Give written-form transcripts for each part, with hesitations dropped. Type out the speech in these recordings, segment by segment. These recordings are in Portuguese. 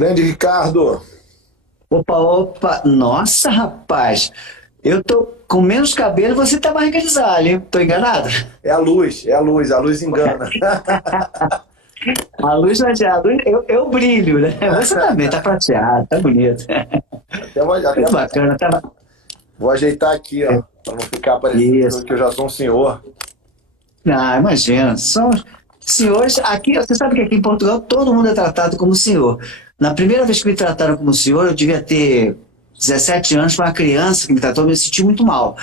Grande Ricardo. Opa, opa. Nossa, rapaz. Eu tô com menos cabelo e você tá mais grisalho, hein? Tô enganado? A luz engana. A luz não é a luz, eu brilho, né? Você também tá prateado, tá bonito. Até Muito bacana, tá? vou ajeitar aqui, ó, para não ficar parecendo Isso. que eu já sou um senhor. Ah, imagina. São senhores. Aqui, você sabe que aqui em Portugal todo mundo é tratado como senhor. Na primeira vez que me trataram como senhor, eu devia ter 17 anos, para uma criança que me tratou, eu me senti muito mal.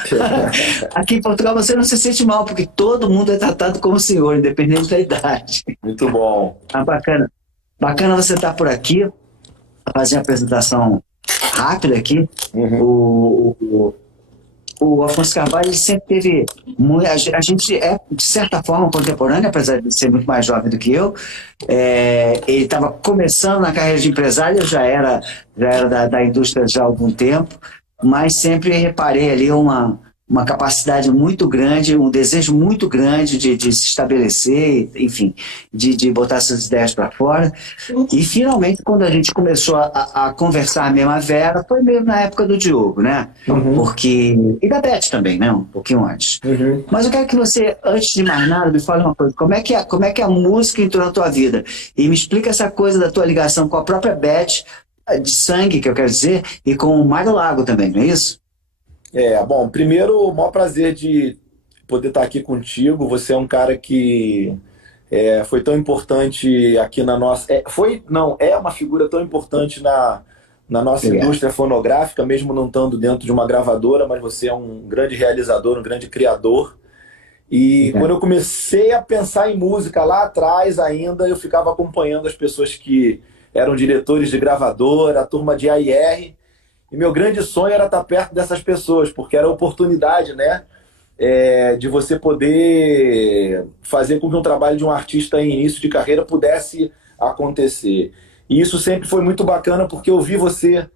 Aqui em Portugal você não se sente mal, porque todo mundo é tratado como senhor, independente da idade. Muito bom. Ah, bacana. Bacana você estar por aqui, fazer a apresentação rápida aqui. Uhum. O Afonso Carvalho ele sempre teve. A gente é, de certa forma, contemporâneo, apesar de ser muito mais jovem do que eu. Ele estava começando na carreira de empresário, eu já era da indústria já há algum tempo, mas sempre reparei ali uma capacidade muito grande, um desejo muito grande de se estabelecer, enfim, de botar essas ideias para fora. E finalmente, quando a gente começou a conversar mesmo a Vera, foi mesmo na época do Diogo, né? Uhum. Porque. E da Beth também, né? Um pouquinho antes. Uhum. Mas eu quero que você, antes de mais nada, me fale uma coisa. Como é que a música entrou na tua vida? E me explica essa coisa da tua ligação com a própria Beth, de sangue, que eu quero dizer, e com o Mário Lago também, não é isso? Bom, primeiro, o maior prazer de poder estar aqui contigo. Você é um cara que foi tão importante aqui na nossa. É uma figura tão importante na nossa Obrigado. indústria fonográfica, mesmo não estando dentro de uma gravadora, mas você é um grande realizador, um grande criador. E quando Obrigado. eu comecei a pensar em música lá atrás ainda, eu ficava acompanhando as pessoas que eram diretores de gravadora, a turma de A&R, e meu grande sonho era estar perto dessas pessoas, porque era a oportunidade, né? De você poder fazer com que um trabalho de um artista em início de carreira pudesse acontecer. E isso sempre foi muito bacana, porque eu vi você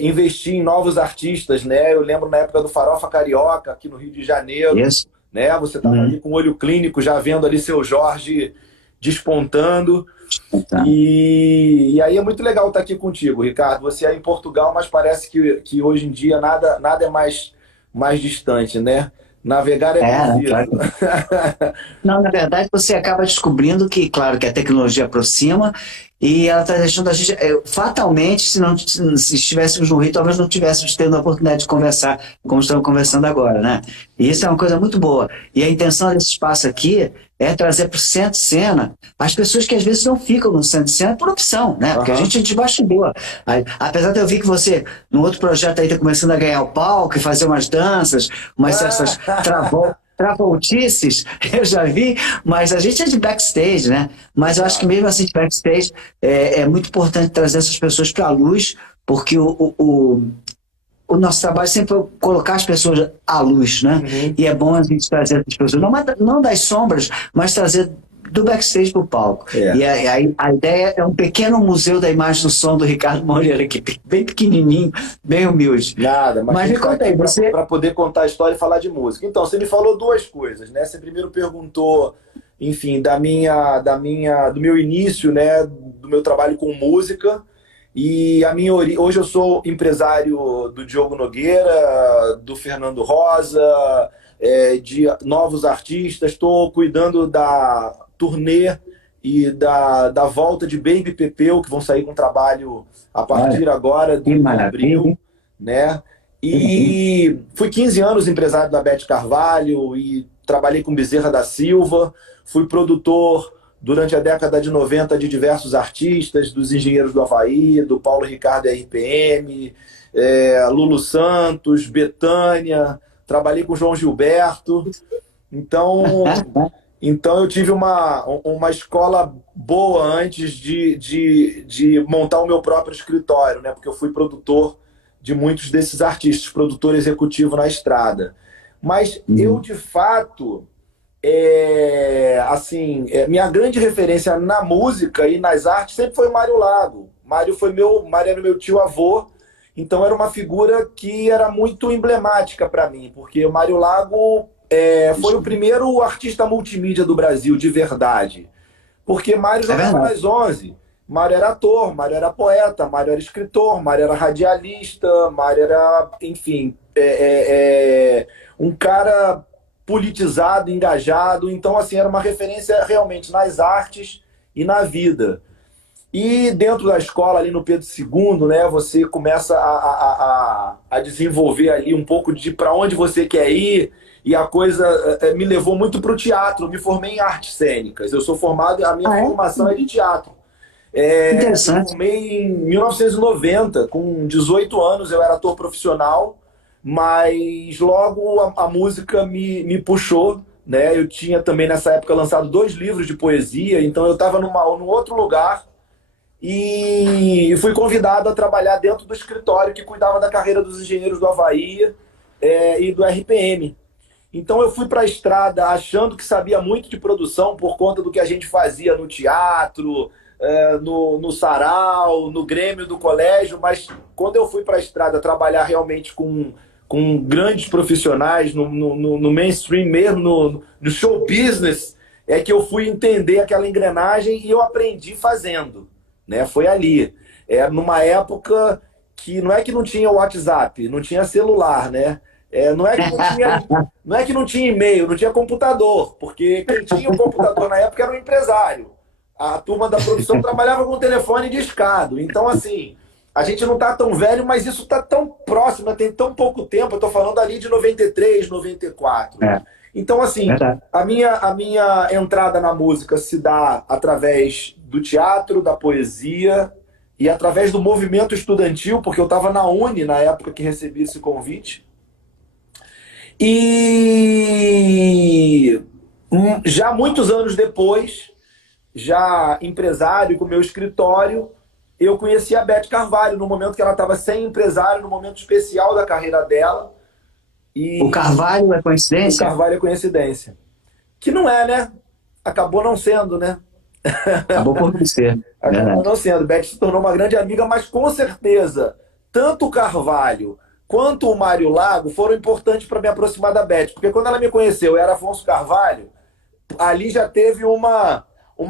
investir em novos artistas, né? Eu lembro na época do Farofa Carioca, aqui no Rio de Janeiro, Isso? né? Você estava Uhum. ali com o olho clínico, já vendo ali seu Jorge despontando. Tá. E aí é muito legal estar aqui contigo, Ricardo. Você é em Portugal, mas parece que hoje em dia nada é mais distante, né? Navegar é Né, claro. preciso. Não, na verdade, você acaba descobrindo que, claro, que a tecnologia aproxima e ela está deixando a gente. Fatalmente, se estivéssemos no Rio, talvez não tivéssemos tendo a oportunidade de conversar como estamos conversando agora, né? E isso é uma coisa muito boa. E a intenção desse espaço aqui é trazer para o centro de cena as pessoas que às vezes não ficam no centro de cena por opção, né? Porque a Aham. gente é de bastidor. Apesar de eu ver que você, no outro projeto aí, está começando a ganhar o palco e fazer umas danças, umas essas travoltices, eu já vi, mas a gente é de backstage, né? Mas eu acho que Exato. mesmo assim de backstage é muito importante trazer essas pessoas para a luz, porque o nosso trabalho sempre foi colocar as pessoas à luz, né? Uhum. E é bom a gente trazer as pessoas, não das sombras, mas trazer do backstage para o palco. É. E a ideia é um pequeno museu da imagem do som do Ricardo Moreira, aqui, bem pequenininho, bem humilde. Nada, mas a Mas gente me está conta aqui aí, você... para poder contar a história e falar de música. Então, você me falou duas coisas, né? Você primeiro perguntou, enfim, do meu início, né? Do meu trabalho com música. E hoje eu sou empresário do Diogo Nogueira, do Fernando Rosa, de novos artistas. Estou cuidando da turnê e da volta de Baby Pepeu, que vão sair com trabalho a Olha, partir agora que de maravilha, abril, hein? né? Que maravilha. E fui 15 anos empresário da Beth Carvalho e trabalhei com Bezerra da Silva, fui produtor durante a década de 90 de diversos artistas, dos Engenheiros do Havaí, do Paulo Ricardo RPM, Lulu Santos, Bethânia, trabalhei com João Gilberto. Então eu tive uma escola boa antes de montar o meu próprio escritório, né? Porque eu fui produtor de muitos desses artistas, produtor executivo na estrada. Mas eu, Uhum. de fato, minha grande referência na música e nas artes sempre foi o Mário Lago. Mário era meu tio-avô, então era uma figura que era muito emblemática para mim, porque o Mário Lago foi o primeiro artista multimídia do Brasil, de verdade. Porque Mário É jogava verdade. nas 11. Mário era ator, Mário era poeta, Mário era escritor, Mário era radialista, Mário era, enfim, um cara politizado, engajado. Então, assim, era uma referência realmente nas artes e na vida. E dentro da escola, ali no Pedro II, né, você começa a desenvolver ali um pouco de para onde você quer ir, e a coisa me levou muito para o teatro. Eu me formei em artes cênicas. Eu sou formado, a minha formação é de teatro. Eu me formei em 1990, com 18 anos eu era ator profissional, mas logo a música me puxou, né? Eu tinha também nessa época lançado 2 livros de poesia, então eu estava num outro lugar e fui convidado a trabalhar dentro do escritório que cuidava da carreira dos engenheiros do Havaí e do RPM. Então eu fui para a estrada achando que sabia muito de produção por conta do que a gente fazia no teatro, no sarau, no grêmio do colégio, mas quando eu fui para a estrada trabalhar realmente com grandes profissionais, no mainstream mesmo, no show business, é que eu fui entender aquela engrenagem e eu aprendi fazendo, né? Foi ali. Numa época que não é que não tinha WhatsApp, não tinha celular, né? Não é que não tinha e-mail, não tinha computador, porque quem tinha o computador na época era o empresário. A turma da produção trabalhava com o telefone discado. Então, assim, a gente não está tão velho, mas isso está tão próximo, tem tão pouco tempo. Eu estou falando ali de 93, 94. Então, assim, a minha entrada na música se dá através do teatro, da poesia e através do movimento estudantil, porque eu estava na Uni na época que recebi esse convite. E já muitos anos depois, já empresário com o meu escritório, eu conheci a Beth Carvalho no momento que ela estava sem empresário, no momento especial da carreira dela. O Carvalho é coincidência? O Carvalho é coincidência. Que não é, né? Acabou não sendo, né? Acabou por não ser. Acabou não sendo. Beth se tornou uma grande amiga, mas com certeza, tanto o Carvalho quanto o Mário Lago foram importantes para me aproximar da Beth. Porque quando ela me conheceu, eu era Afonso Carvalho, ali já teve uma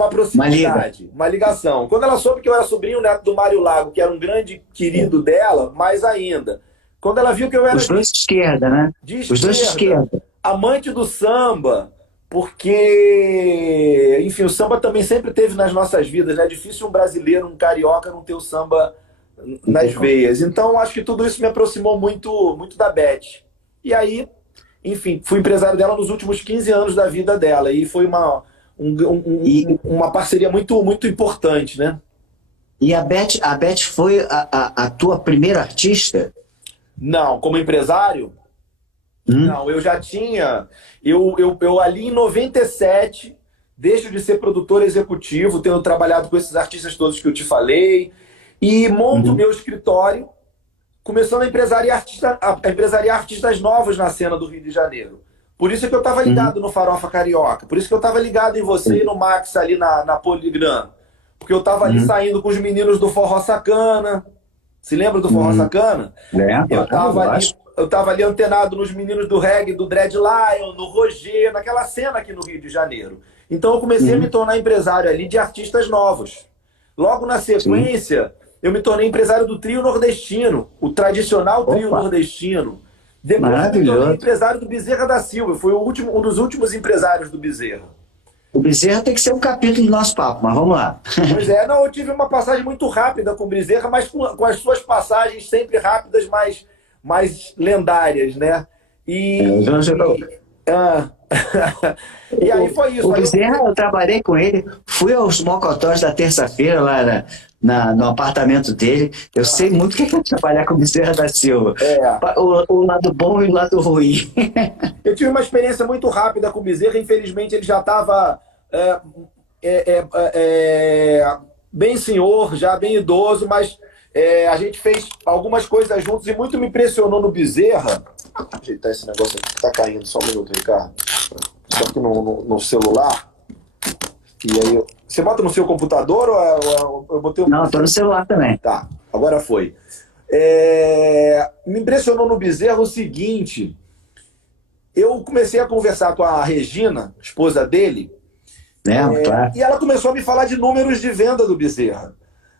proximidade, uma ligação. Quando ela soube que eu era sobrinho neto do Mário Lago, que era um grande querido dela, mais ainda. Quando ela viu que eu era... Os dois de esquerda, né? Os dois de esquerda. Amante do samba, porque, enfim, o samba também sempre teve nas nossas vidas, né? É difícil um brasileiro, um carioca, não ter o samba nas veias. Então, acho que tudo isso me aproximou muito, muito da Beth. E aí, enfim, fui empresário dela nos últimos 15 anos da vida dela. E foi uma parceria muito, muito importante, né? E a Beth foi a tua primeira artista? Não, como empresário? Não, eu já tinha... Eu ali em 97, deixo de ser produtor executivo, tendo trabalhado com esses artistas todos que eu te falei, e monto meu escritório, começando a empresariar artistas novos na cena do Rio de Janeiro. Por isso que eu estava ligado no Farofa Carioca, por isso que eu estava ligado em você e no Max ali na Poligram, porque eu estava ali saindo com os meninos do Forró Sacana. Se lembra do Forró Sacana? Eu estava ali antenado nos meninos do reggae, do Dread Lion, no Roger, naquela cena aqui no Rio de Janeiro. Então eu comecei a me tornar empresário ali de artistas novos. Logo na sequência, eu me tornei empresário do trio nordestino, o tradicional trio nordestino. Depois eu me tornei empresário do Bezerra da Silva. Eu fui um dos últimos empresários do Bezerra. O Bezerra tem que ser um capítulo do nosso papo, mas vamos lá. Pois é, não, eu tive uma passagem muito rápida com o Bezerra, mas com as suas passagens sempre rápidas, mais lendárias, né? E aí foi isso. O Bezerra, eu trabalhei com ele, fui aos mocotós da terça-feira lá no apartamento dele. Eu sei muito o que é trabalhar com o Bezerra da Silva. O lado bom e o lado ruim. Eu tive uma experiência muito rápida com o Bezerra. Infelizmente, ele já estava bem senhor, já bem idoso, mas a gente fez algumas coisas juntos e muito me impressionou no Bezerra. Vou ajeitar esse negócio aqui que tá caindo, só um minuto, Ricardo. Só aqui no celular. E aí, você bota no seu computador ou eu botei o... Não, tô no celular também. Tá, agora foi. Me impressionou no Bezerra o seguinte: eu comecei a conversar com a Regina, esposa dele, claro. e ela começou a me falar de números de venda do Bezerra.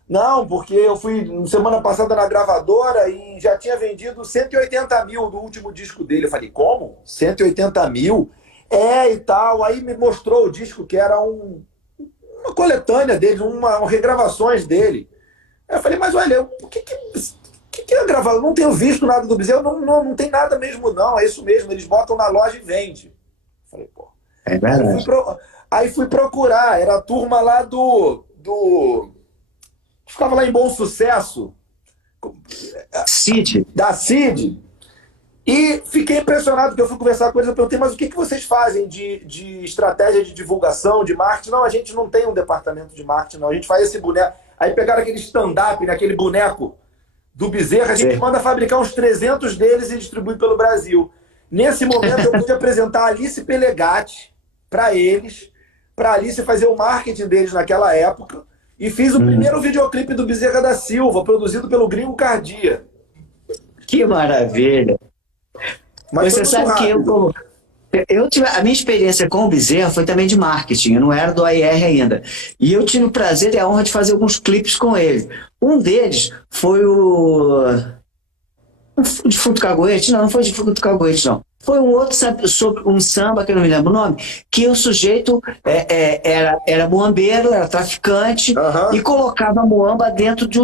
Não, porque eu fui semana passada na gravadora e já tinha vendido 180 mil do último disco dele. Eu falei, como? 180 mil? É, e tal. Aí me mostrou o disco que era uma coletânea dele, uma regravações dele. Aí eu falei, mas olha, o que é gravado? Eu não tenho visto nada do Bezerra, não tem nada mesmo, não. É isso mesmo, eles botam na loja e vende. Eu falei, pô. É verdade. Aí fui procurar, era a turma lá ficava lá em Bom Sucesso, Cid, da CID, e fiquei impressionado, porque eu fui conversar com eles, eu perguntei, mas o que vocês fazem de estratégia de divulgação, de marketing? Não, a gente não tem um departamento de marketing, não, a gente faz esse boneco. Aí pegaram aquele stand-up, né, aquele boneco do Bezerra, a gente sim. manda fabricar uns 300 deles e distribui pelo Brasil. Nesse momento eu pude apresentar a Alice Pelegatti para eles, para a Alice fazer o marketing deles naquela época, e fiz o primeiro videoclipe do Bezerra da Silva, produzido pelo Gringo Cardia. Que maravilha! Mas Você foi muito sabe que rápido. eu tive, a minha experiência com o Bezerra foi também de marketing, eu não era do AIR ainda. E eu tive o prazer e a honra de fazer alguns clipes com ele. Um deles foi o Defunto Caguete? Não, não foi Defunto Caguete, não. Foi um outro sobre um samba, que eu não me lembro o nome, que o sujeito era muambeiro, era traficante, Aham. e colocava a muamba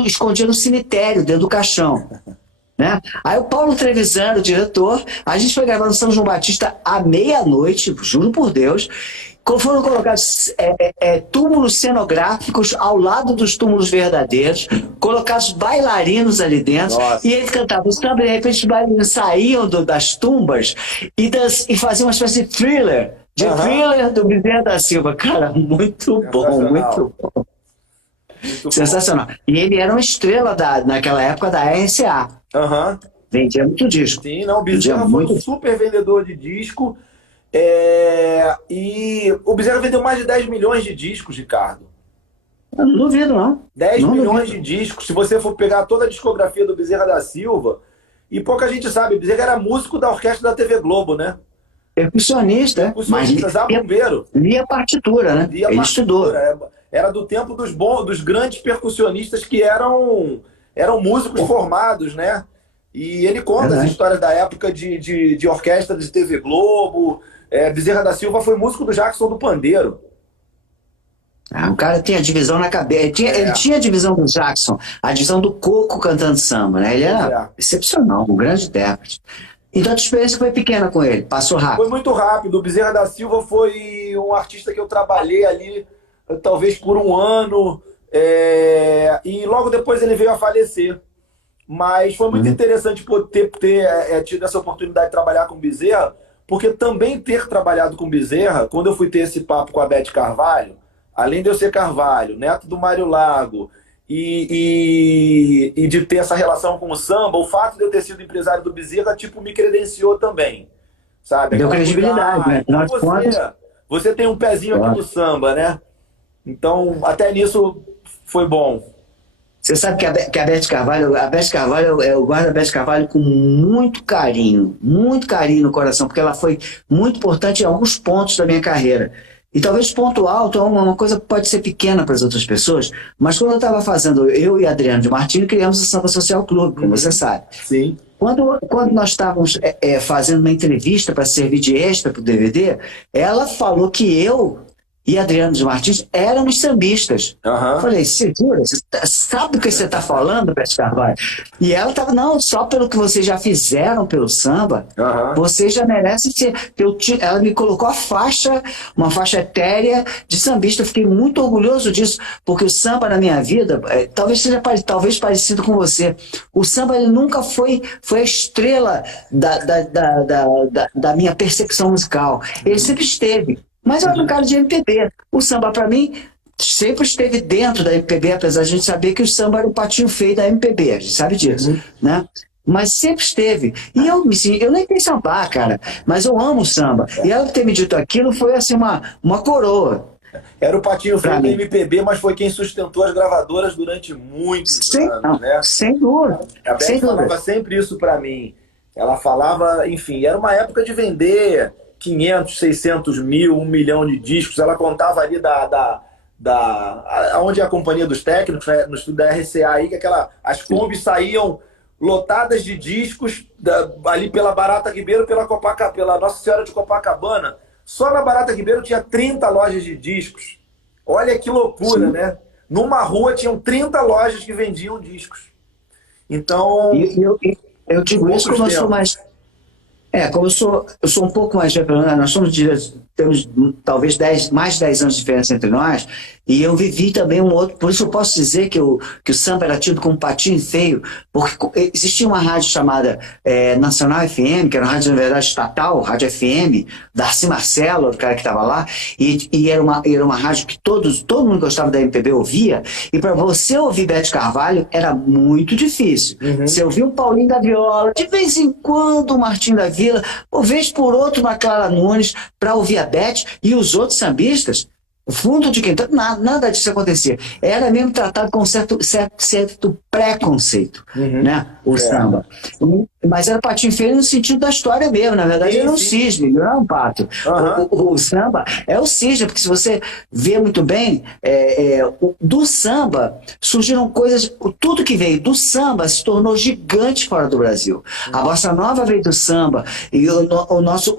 escondia no cemitério, dentro do caixão. Né? Aí o Paulo Trevisan, o diretor, a gente foi gravar no São João Batista à meia-noite, juro por Deus, foram colocados túmulos cenográficos ao lado dos túmulos verdadeiros, colocados bailarinos ali dentro, Nossa. e ele cantava o samba, e de repente os bailarinos saíam das tumbas e faziam uma espécie de thriller, thriller do Bezerra da Silva. Cara, muito bom, muito bom. Muito Sensacional. bom. E ele era uma estrela naquela época da RCA. Aham. Vendia muito disco. Sim, não, o Vendia Bezerra foi um muito. super vendedor de disco. E o Bezerra vendeu mais de 10 milhões de discos, Ricardo. Eu não duvido, não. 10 Não milhões duvido. de discos. Se você for pegar toda a discografia do Bezerra da Silva, e pouca gente sabe, o Bezerra era músico da orquestra da TV Globo, né? Percussionista, mas Percussionista, zabumbeiro. lia partitura, né? Lia Ele estudou. partitura. Era do tempo dos grandes percussionistas que eram músicos formados, né? E ele conta as Verdade. histórias da época de orquestra de TV Globo. Bezerra da Silva foi músico do Jackson do Pandeiro. O cara tinha a divisão na cabeça. Ele tinha a divisão do Jackson, a divisão do Coco cantando samba, né? Ele era excepcional, um grande intérprete. Então a tua experiência foi pequena com ele, passou Foi rápido. muito rápido. O Bezerra da Silva foi um artista que eu trabalhei ali, talvez por um ano, e logo depois ele veio a falecer. Mas foi muito interessante ter tido essa oportunidade de trabalhar com o Bezerra, porque também ter trabalhado com o Bezerra, quando eu fui ter esse papo com a Beth Carvalho, além de eu ser Carvalho, neto do Mário Lago, e de ter essa relação com o samba, o fato de eu ter sido empresário do Bezerra, tipo, me credenciou também, sabe? Deu Aquela credibilidade, né? então Afinal de contas, você tem um pezinho aqui no samba, né? Então, até nisso foi bom. você sabe que a Beth Carvalho, eu guardo a Beth Carvalho com muito carinho no coração, porque ela foi muito importante em alguns pontos da minha carreira. E talvez ponto alto é uma coisa que pode ser pequena para as outras pessoas, mas quando eu estava fazendo, eu e Adriano de Martino criamos o Samba Social Clube, como você sabe. Sim. Quando nós estávamos fazendo uma entrevista para servir de extra para o DVD, ela falou que eu e Adriano de Martins éramos sambistas. Eu falei, segura, você sabe o que você está falando, Beth Carvalho? E ela estava, não, só pelo que vocês já fizeram pelo samba, vocês já merecem ser. Ela me colocou uma faixa etérea de sambista. Eu fiquei muito orgulhoso disso, porque o samba na minha vida, talvez seja parecido com você. O samba ele nunca foi a estrela da minha percepção musical. Ele sempre esteve. Mas eu era um cara de MPB. O samba, para mim, sempre esteve dentro da MPB, apesar de a gente saber que o samba era o patinho feio da MPB, a gente sabe disso, né? Mas sempre esteve. E eu nem tenho sambar, cara, mas eu amo o samba. E ela ter me dito aquilo foi assim uma coroa. Era o patinho feio da MPB, mas foi quem sustentou as gravadoras durante muitos anos, né? Sem dúvida. A Beth falava sempre isso para mim. Ela falava, enfim, era uma época de vender 500, 600 mil, 1 milhão de discos. Ela contava ali onde é a companhia dos técnicos, né, no estúdio da RCA aí, que as Kombis saíam lotadas de discos ali pela Barata Ribeiro, pela Nossa Senhora de Copacabana. Só na Barata Ribeiro tinha 30 lojas de discos. Olha que loucura, Sim. né? Numa rua tinham 30 lojas que vendiam discos. Então, Eu digo isso como eu sou mais. Como eu sou um pouco mais velho, nós somos temos talvez mais de 10 anos de diferença entre nós, e eu vivi também um outro, por isso eu posso dizer que o samba era tido como patinho feio, porque existia uma rádio chamada Nacional FM, que era uma rádio, na verdade, estatal, Rádio FM, Darcy Marcelo, o cara que estava lá, e era uma rádio que todo mundo que gostava da MPB ouvia, e para você ouvir Beth Carvalho era muito difícil. Você ouvia o Paulinho da Viola, de vez em quando o Martinho da Vila, uma vez por outro uma Clara Nunes, para ouvir a Beth e os outros sambistas, o fundo de quintal, nada disso acontecia. Era mesmo tratado com certo preconceito, né? O samba. Mas era patinho feio no sentido da história mesmo. Na verdade, era um cisne, não era um pato. O samba é o cisne, porque se você vê muito bem, do samba surgiram coisas. Tudo que veio do samba se tornou gigante fora do Brasil. A bossa nova veio do samba, e o nosso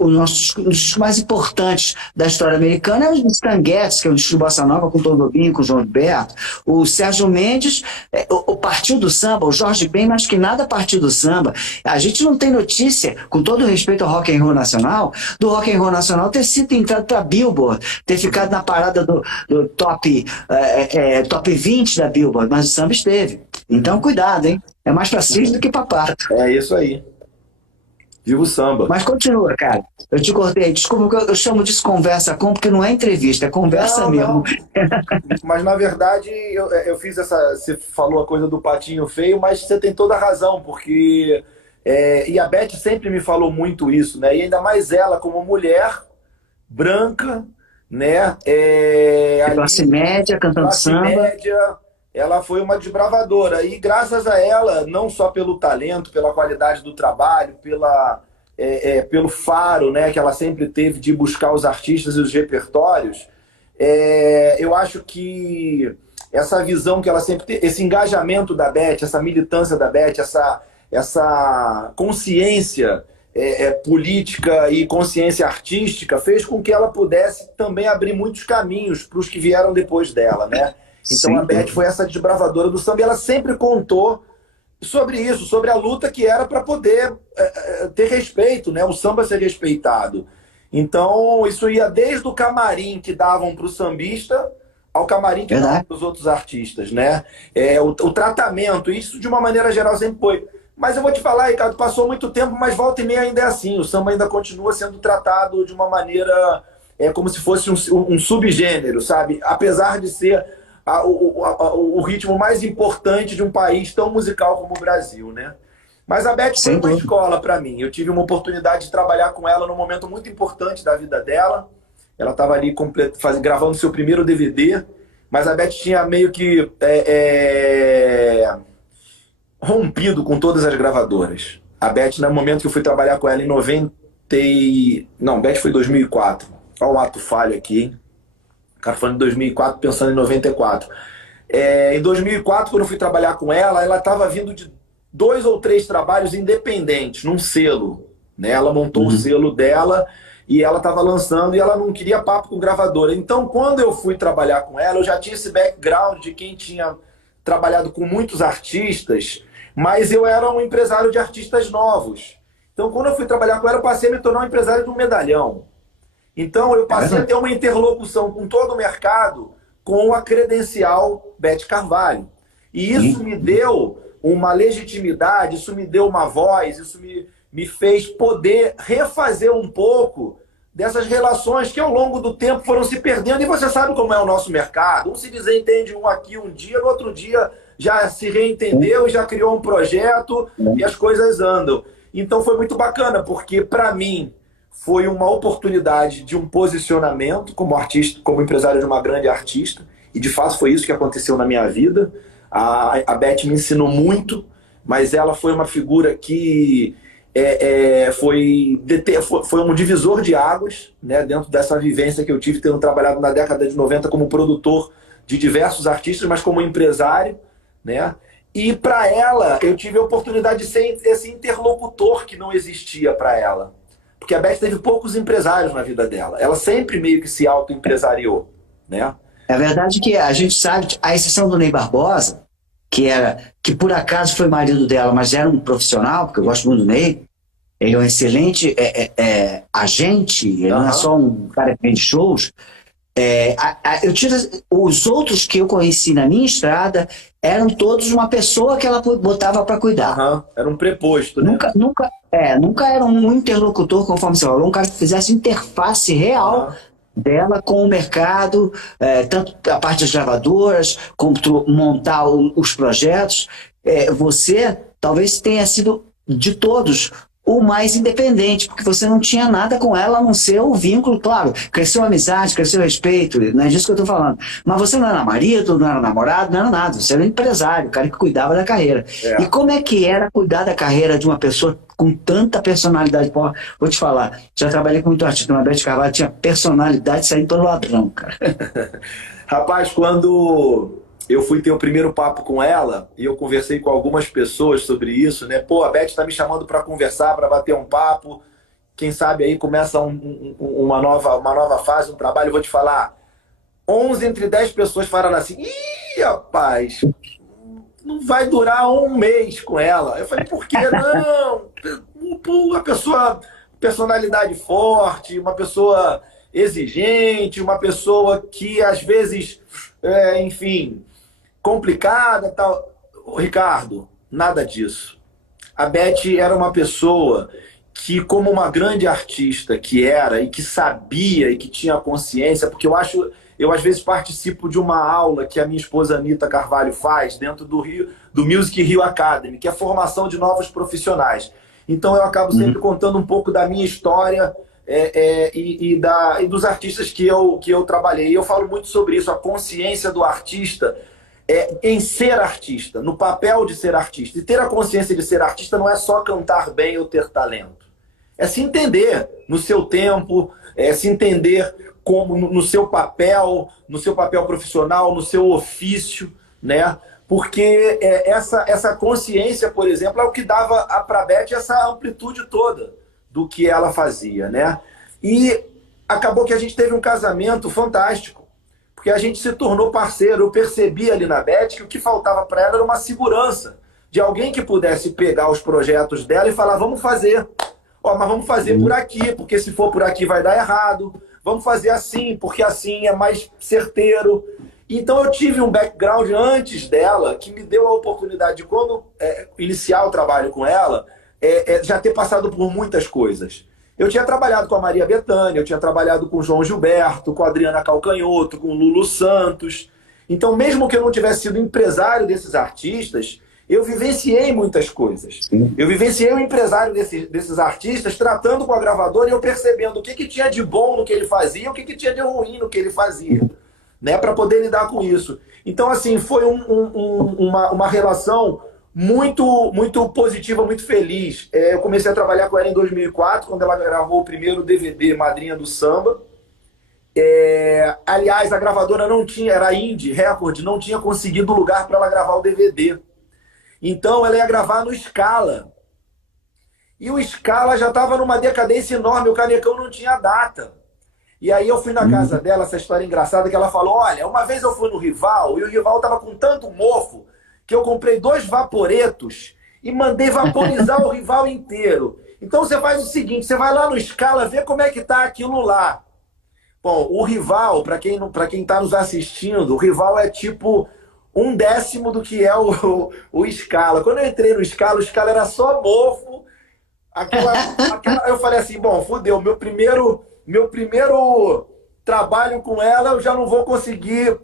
disco mais importantes da história americana é os Tanguetes, que é um disco de bossa nova com Tom Jobim, com João Gilberto. O Sérgio Mendes partiu do samba, o Jorge Ben, mas que nada partiu do samba. A gente não tem notícia, com todo respeito ao rock and roll nacional, do rock and roll nacional ter sido entrado para Billboard, ter ficado na parada do top 20 da Billboard, mas o samba esteve. Então, cuidado, hein? É mais para cisne do que para pato. É isso aí. Viva o samba. Mas continua, cara. Eu te cortei. Desculpa, eu chamo disso conversa porque não é entrevista, é conversa mesmo. Não. Mas, na verdade, eu fiz você falou a coisa do patinho feio, mas você tem toda a razão, porque... e a Beth sempre me falou muito isso, né? E ainda mais ela, como mulher branca, né? Classe média, cantando samba. Média, ela foi uma desbravadora. E graças a ela, não só pelo talento, pela qualidade do trabalho, pelo faro, né, que ela sempre teve de buscar os artistas e os repertórios, eu acho que essa visão que ela sempre teve, esse engajamento da Beth, essa militância da Beth, essa consciência política e consciência artística fez com que ela pudesse também abrir muitos caminhos para os que vieram depois dela, né? Então a Beth foi essa desbravadora do samba e ela sempre contou sobre isso, sobre a luta que era para poder ter respeito, né? O samba ser respeitado. Então isso ia desde o camarim que davam para o sambista ao camarim que davam para os outros artistas, né? O tratamento, isso de uma maneira geral sempre foi. Mas eu vou te falar, Ricardo, passou muito tempo, mas volta e meia ainda é assim. O samba ainda continua sendo tratado de uma maneira como se fosse um subgênero, sabe? Apesar de ser o ritmo mais importante de um país tão musical como o Brasil, né? Mas a Beth foi uma escola para mim. Eu tive uma oportunidade de trabalhar com ela num momento muito importante da vida dela. Ela estava ali gravando seu primeiro DVD, mas a Beth tinha meio que rompido com todas as gravadoras. A Beth, no momento que eu fui trabalhar com ela em 90... Não, Beth foi em 2004. Olha o ato falho aqui, hein? O cara falando em 2004, pensando em 94. Em 2004, quando eu fui trabalhar com ela estava vindo de 2 ou 3 trabalhos independentes, num selo, né? Ela montou o selo dela e ela estava lançando e ela não queria papo com gravadora. Então, quando eu fui trabalhar com ela, eu já tinha esse background de quem tinha trabalhado com muitos artistas, mas eu era um empresário de artistas novos. Então, quando eu fui trabalhar com ela, eu passei a me tornar um empresário de um medalhão. Então, eu passei a ter uma interlocução com todo o mercado com a credencial Beth Carvalho. E isso me deu uma legitimidade, isso me deu uma voz, isso me fez poder refazer um pouco dessas relações que ao longo do tempo foram se perdendo. E você sabe como é o nosso mercado. Um se desentende um aqui um dia, no outro dia já se reentendeu e já criou um projeto e as coisas andam. Então foi muito bacana, porque para mim foi uma oportunidade de um posicionamento como artista, como empresário de uma grande artista. E de fato foi isso que aconteceu na minha vida. A Beth me ensinou muito, mas ela foi uma figura que foi um divisor de águas, né, dentro dessa vivência que eu tive tendo trabalhado na década de 90 como produtor de diversos artistas, mas como empresário, né? E para ela, eu tive a oportunidade de ser esse interlocutor que não existia para ela. Porque a Beth teve poucos empresários na vida dela. Ela sempre meio que se auto-empresariou, né? É verdade que a gente sabe, a exceção do Ney Barbosa, que por acaso foi marido dela, mas era um profissional, porque eu gosto muito do Ney, ele é um excelente agente, ele não é só um cara que vende shows. Os outros que eu conheci na minha estrada eram todos uma pessoa que ela botava para cuidar. Era um preposto, né? Nunca era um interlocutor, conforme você falou, um cara que fizesse interface real dela com o mercado, tanto a parte das gravadoras, como montar os projetos. Você talvez tenha sido, de todos, o mais independente, porque você não tinha nada com ela a não ser o vínculo, claro. Cresceu a amizade, cresceu o respeito, não é disso que eu estou falando. Mas você não era marido, não era namorado, não era nada. Você era empresário, o cara que cuidava da carreira. E como é que era cuidar da carreira de uma pessoa com tanta personalidade? Pô, vou te falar, já trabalhei com muito artista, mas Beth Carvalho tinha personalidade saindo pelo ladrão, cara. Rapaz, quando eu fui ter o primeiro papo com ela, e eu conversei com algumas pessoas sobre isso, né? Pô, a Beth tá me chamando para conversar, para bater um papo. Quem sabe aí começa uma nova fase, um trabalho. Eu vou te falar, 11 entre 10 pessoas falaram assim: ih, rapaz, não vai durar um mês com ela. Eu falei, por quê? Não, uma pessoa, personalidade forte, uma pessoa exigente, uma pessoa que às vezes, enfim, complicada, tal. Ricardo, nada disso. A Beth era uma pessoa que, como uma grande artista que era e que sabia e que tinha consciência, porque eu às vezes participo de uma aula que a minha esposa Anitta Carvalho faz dentro do Music Rio Academy, que é a formação de novos profissionais. Então eu acabo sempre contando um pouco da minha história e dos artistas que eu trabalhei. E eu falo muito sobre isso, a consciência do artista em ser artista, no papel de ser artista. E ter a consciência de ser artista não é só cantar bem ou ter talento. É se entender no seu tempo, se entender como no seu papel profissional, no seu ofício, né? Porque essa consciência, por exemplo, é o que dava para a Beth essa amplitude toda do que ela fazia, né? E acabou que a gente teve um casamento fantástico, porque a gente se tornou parceiro. Eu percebi ali na Beth que o que faltava para ela era uma segurança de alguém que pudesse pegar os projetos dela e falar, vamos fazer. Mas vamos fazer por aqui, porque se for por aqui vai dar errado. Vamos fazer assim, porque assim é mais certeiro. Então eu tive um background antes dela que me deu a oportunidade de, quando iniciar o trabalho com ela, já ter passado por muitas coisas. Eu tinha trabalhado com a Maria Bethânia, eu tinha trabalhado com o João Gilberto, com a Adriana Calcanhoto, com o Lulu Santos. Então, mesmo que eu não tivesse sido empresário desses artistas, eu vivenciei muitas coisas. Eu vivenciei o empresário desses artistas tratando com a gravadora e eu percebendo o que tinha de bom no que ele fazia e o que tinha de ruim no que ele fazia, né, para poder lidar com isso. Então, assim, foi uma relação muito positiva, muito feliz. Eu comecei a trabalhar com ela em 2004, quando ela gravou o primeiro DVD Madrinha do Samba. Aliás, a gravadora não tinha, era a Indie Record, não tinha conseguido lugar para ela gravar o DVD. Então ela ia gravar no Scala. E o Scala já estava numa decadência enorme, o Canecão não tinha data. E aí eu fui na casa dela, essa história engraçada, que ela falou, olha, uma vez eu fui no Rival, e o Rival estava com tanto mofo, que eu comprei 2 vaporetos e mandei vaporizar o Rival inteiro. Então você faz o seguinte, você vai lá no Scala, vê como é que tá aquilo lá. Bom, o Rival, para quem está nos assistindo, o Rival é tipo 1/10 do que é o Scala. Quando eu entrei no Scala, o Scala era só mofo. Eu falei assim, bom, fudeu, meu primeiro trabalho com ela, eu já não vou conseguir,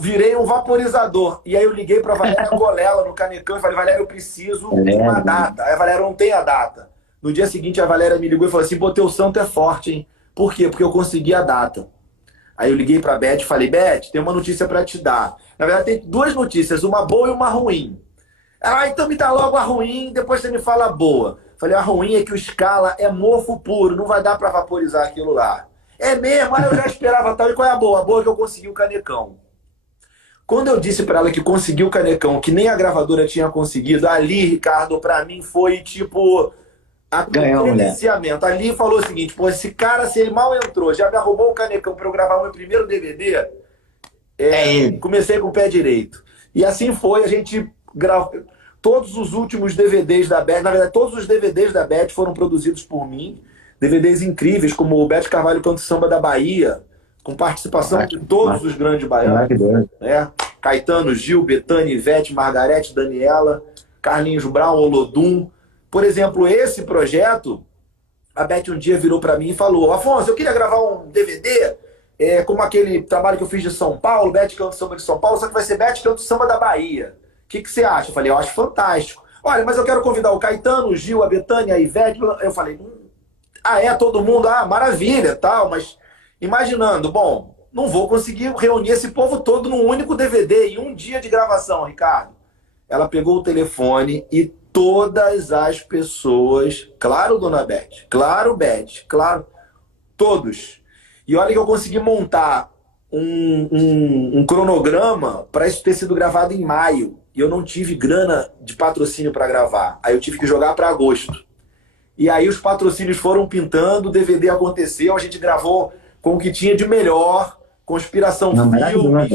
virei um vaporizador. E aí eu liguei para a Valéria Golela no Canecão e falei, Valéria, eu preciso de uma data. Aí a Valéria, não tem a data. No dia seguinte a Valéria me ligou e falou assim, pô, teu santo é forte, hein? Por quê? Porque eu consegui a data. Aí eu liguei para a Beth e falei, Beth, tem uma notícia para te dar. Na verdade tem 2 notícias, uma boa e uma ruim. Então me dá logo a ruim, depois você me fala a boa. Falei, a ruim é que o Scala é mofo puro, não vai dar para vaporizar aquilo lá. É mesmo? Aí eu já esperava tal. E qual é a boa? A boa é que eu consegui o Canecão. Quando eu disse para ela que conseguiu o Canecão, que nem a gravadora tinha conseguido, ali, Ricardo, para mim foi tipo Ganhou, o mulher. iniciamento. Ali falou o seguinte, pô, esse cara, se ele mal entrou, já me arrumou o Canecão para eu gravar o meu primeiro DVD, É ele. comecei com o pé direito. E assim foi, a gente gravou. Todos os últimos DVDs da Beth, na verdade, todos os DVDs da Beth foram produzidos por mim. DVDs incríveis, como o Beth Carvalho Canto Samba da Bahia, com participação de todos os grandes baianos. Né? Caetano, Gil, Bethânia, Ivete, Margarete, Daniela, Carlinhos Brown, Olodum. Por exemplo, esse projeto, a Beth um dia virou para mim e falou: Afonso, eu queria gravar um DVD como aquele trabalho que eu fiz de São Paulo, Beth Canto Samba de São Paulo, só que vai ser Beth Canto Samba da Bahia. O que você acha? Eu falei, eu acho fantástico. Olha, mas eu quero convidar o Caetano, o Gil, a Bethânia, a Ivete. Eu falei, todo mundo? Ah, maravilha, tal, mas imaginando, bom, não vou conseguir reunir esse povo todo num único DVD em um dia de gravação, Ricardo. Ela pegou o telefone e todas as pessoas, claro, dona Beth, claro, todos. E olha que eu consegui montar um cronograma para isso ter sido gravado em maio. E eu não tive grana de patrocínio para gravar. Aí eu tive que jogar para agosto. E aí os patrocínios foram pintando, o DVD aconteceu, a gente gravou com o que tinha de melhor, Conspiração Filmes,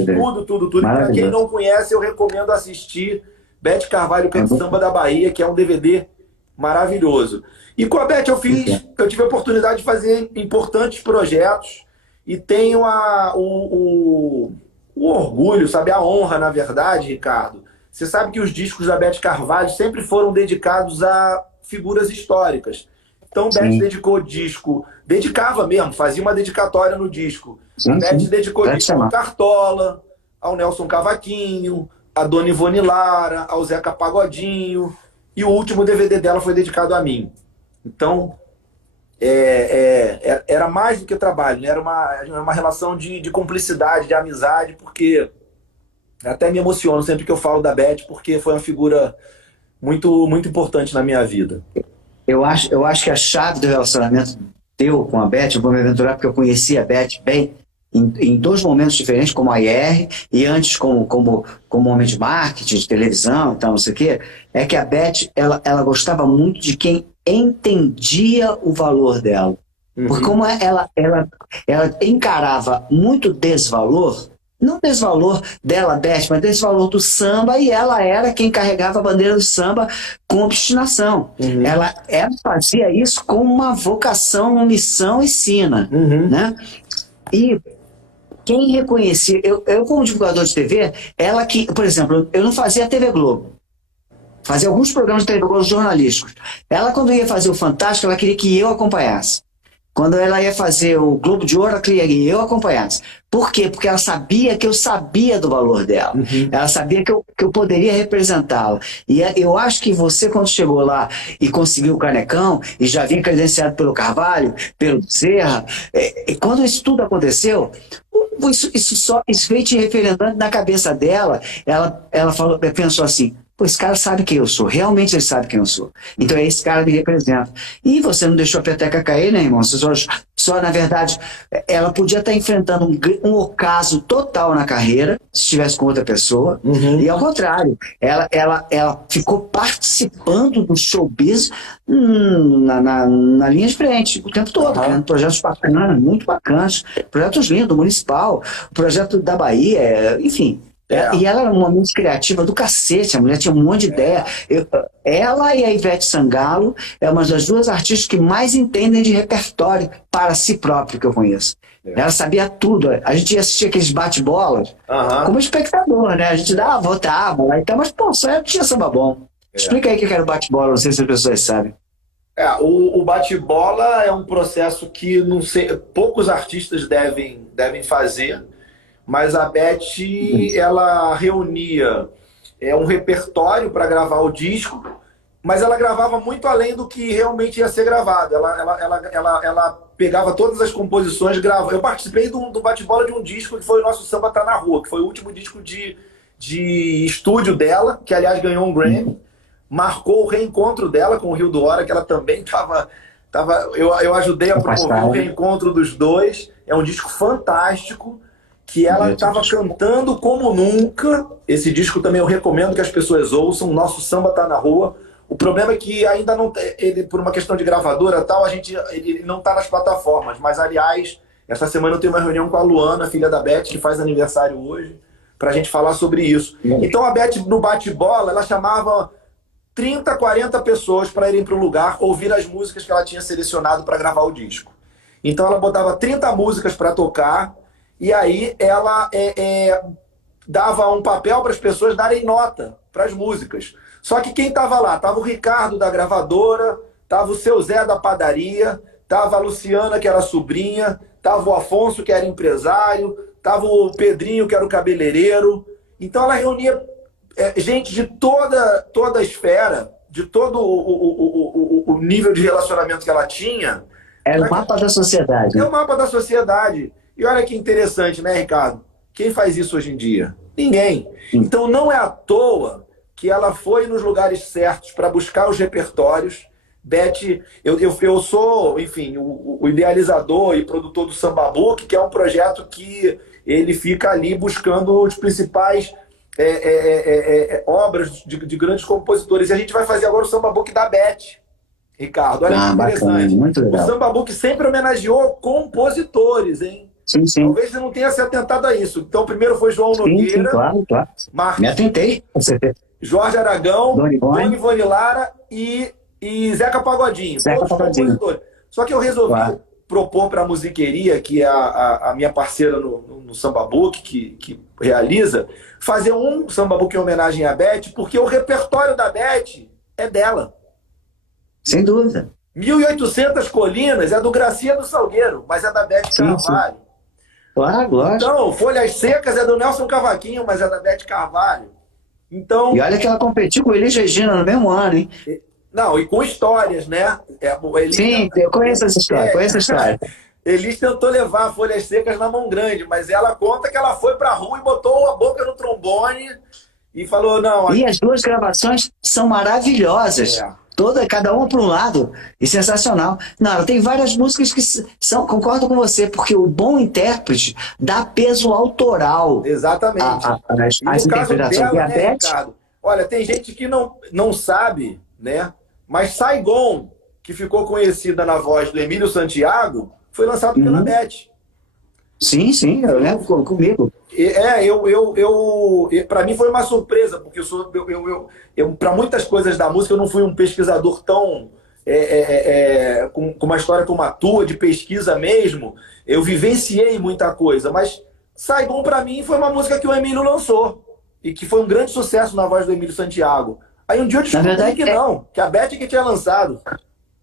tudo. E para quem não conhece, eu recomendo assistir Beth Carvalho Canto Samba da Bahia, que é um DVD maravilhoso. E com a Beth eu tive a oportunidade de fazer importantes projetos e tenho o orgulho, sabe, a honra, na verdade, Ricardo. Você sabe que os discos da Beth Carvalho sempre foram dedicados a figuras históricas. Então, Beth dedicou disco, dedicava mesmo, fazia uma dedicatória no disco. A Beth dedicou disco ao Cartola, ao Nelson Cavaquinho, a Dona Ivone Lara, ao Zeca Pagodinho, e o último DVD dela foi dedicado a mim. Então, era mais do que trabalho, né? Era uma relação de cumplicidade, de amizade, porque até me emociono sempre que eu falo da Beth, porque foi uma figura muito, muito importante na minha vida. Eu acho que a chave do relacionamento teu com a Beth, eu vou me aventurar porque eu conheci a Beth bem, em dois momentos diferentes, como a IR, e antes como homem de marketing, de televisão, então, não sei o quê, é que a Beth, ela gostava muito de quem entendia o valor dela. Porque como ela encarava muito desvalor, não desvalor dela, Beth, mas desvalor do samba, e ela era quem carregava a bandeira do samba com obstinação. Ela fazia isso com uma vocação, uma missão e sina. Né? E quem reconhecia, eu como divulgador de TV, ela que, por exemplo, eu não fazia TV Globo. Fazia alguns programas de TV Globo jornalísticos. Ela, quando ia fazer o Fantástico, ela queria que eu acompanhasse. Quando ela ia fazer o Globo de Ouro, ela queria que eu acompanhasse. Por quê? Porque ela sabia que eu sabia do valor dela. Ela sabia que eu poderia representá-la. E eu acho que você, quando chegou lá e conseguiu o Canecão, e já vinha credenciado pelo Carvalho, pelo Serra, quando isso tudo aconteceu, isso veio te referendando na cabeça dela. Ela pensou assim, pô, esse cara sabe quem eu sou, realmente ele sabe quem eu sou. Então esse cara me representa. E você não deixou a peteca cair, né, irmão? Você só, na verdade, ela podia estar enfrentando um ocaso total na carreira, se estivesse com outra pessoa, e ao contrário, ela ficou participando do showbiz na linha de frente, o tempo todo, criando projetos bacanas, muito bacanas, projetos lindos, municipal, projeto da Bahia, enfim. E ela era uma mente criativa do cacete, a mulher tinha um monte de ideia. Ela e a Ivete Sangalo é uma das duas artistas que mais entendem de repertório para si próprio que eu conheço. Ela sabia tudo. A gente ia assistir aqueles bate-bolas como espectador, né? A gente votava lá e tal, mas pô, só tinha samba bom. Explica aí o que era o bate-bola, não sei se as pessoas sabem. O bate-bola é um processo que não sei, poucos artistas devem fazer. Mas a Beth, ela reunia um repertório para gravar o disco, mas ela gravava muito além do que realmente ia ser gravado. Ela pegava todas as composições, gravava. Eu participei do bate-bola de um disco que foi o nosso Samba Tá Na Rua, que foi o último disco de estúdio dela, que aliás ganhou um Grammy. Marcou o reencontro dela com o Rio do Hora, que ela também estava... Eu ajudei a promover o reencontro dos dois. É um disco fantástico. que ela estava cantando como nunca. Esse disco também eu recomendo que as pessoas ouçam. O Nosso Samba Tá na Rua. O problema é que ainda não, ele, por uma questão de gravadora e tal, ele não está nas plataformas. Mas, aliás, essa semana eu tenho uma reunião com a Luana, filha da Beth, que faz aniversário hoje, para a gente falar sobre isso. Então a Beth, no bate-bola, ela chamava 30, 40 pessoas para irem para um lugar ouvir as músicas que ela tinha selecionado para gravar o disco. Então ela botava 30 músicas para tocar e aí ela dava um papel para as pessoas darem nota para as músicas. Só que quem estava lá? Tava o Ricardo da gravadora, tava o seu Zé da padaria, tava a Luciana, que era sobrinha, tava o Afonso, que era empresário, tava o Pedrinho, que era o cabeleireiro. Então ela reunia gente de toda a esfera, de todo o nível de relacionamento que ela tinha. Era o mapa da sociedade. É o mapa da sociedade. E olha que interessante, né, Ricardo? Quem faz isso hoje em dia? Ninguém. Então não é à toa que ela foi nos lugares certos para buscar os repertórios. Beth, eu sou, enfim, o idealizador e produtor do Samba Book, que é um projeto que ele fica ali buscando os principais obras de grandes compositores. E a gente vai fazer agora o Samba Book da Beth, Ricardo. Olha que interessante. Bacana, muito legal. O Samba Book sempre homenageou compositores, hein? Sim, sim. Talvez você não tenha se atentado a isso. Então, primeiro foi João Nogueira. Sim, claro. Me atentei. Jorge Aragão, Dona Ivone Lara e Zeca Pagodinho. Todos compositores. Só que eu resolvi propor para a Musiqueria, que é a minha parceira no Samba Book, que realiza, fazer um Samba Book em homenagem à Beth, porque o repertório da Beth é dela. Sem dúvida. 1.800 Colinas é do Gracia do Salgueiro, mas é da Beth Carvalho. Sim. Claro, lógico. Então, Folhas Secas é do Nelson Cavaquinho, mas é da Beth Carvalho. Então, e olha que ela competiu com Elis Regina no mesmo ano, hein? Não, e com histórias, né? Sim, eu conheço essa história, Elis tentou levar Folhas Secas na mão grande, mas ela conta que ela foi pra rua e botou a boca no trombone e falou, não... E as duas gravações são maravilhosas. Cada uma para um lado, e sensacional. Não, ela tem várias músicas que concordo com você, porque o bom intérprete dá peso autoral. Exatamente. As interpretações dela, né, Ricardo? Olha, tem gente que não sabe, né? Mas Saigon, que ficou conhecida na voz do Emílio Santiago, foi lançado pela Beth. Sim, eu lembro comigo. Para mim foi uma surpresa, porque para muitas coisas da música eu não fui um pesquisador tão com uma história como a tua, de pesquisa mesmo. Eu vivenciei muita coisa, mas Saigon para mim foi uma música que o Emílio lançou e que foi um grande sucesso na voz do Emílio Santiago. Aí um dia eu descobri que a Beth que tinha lançado.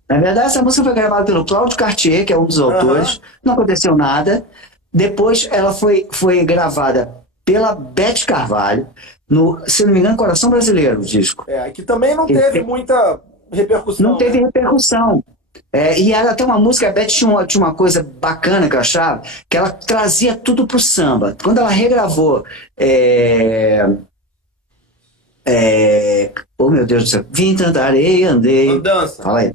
Na verdade, essa música foi gravada pelo Cláudio Cartier, que é um dos autores. Não aconteceu nada. Depois ela foi gravada pela Beth Carvalho, se não me engano, Coração Brasileiro, o disco. Que também não teve muita repercussão. Não teve repercussão. E ela tem uma música, a Beth tinha uma coisa bacana que eu achava, que ela trazia tudo pro samba. Quando ela regravou oh meu Deus do céu, vim tanta areia, andei. Andança. Fala aí.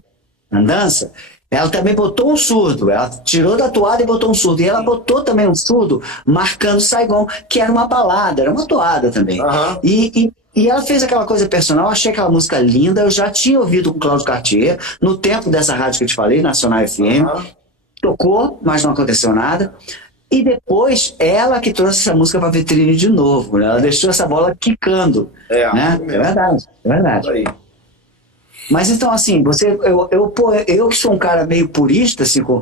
Andança. Ela também botou um surdo, ela tirou da toada e botou um surdo. E ela botou também um surdo marcando Saigon, que era uma balada, era uma toada também. E ela fez aquela coisa personal, eu achei aquela música linda, eu já tinha ouvido com o Cláudio Cartier, no tempo dessa rádio que eu te falei, Nacional FM. Tocou, mas não aconteceu nada. E depois, ela que trouxe essa música para a vitrine de novo, né? Ela deixou essa bola quicando. Né? É verdade. Aí. Mas então, assim, eu que sou um cara meio purista, assim, com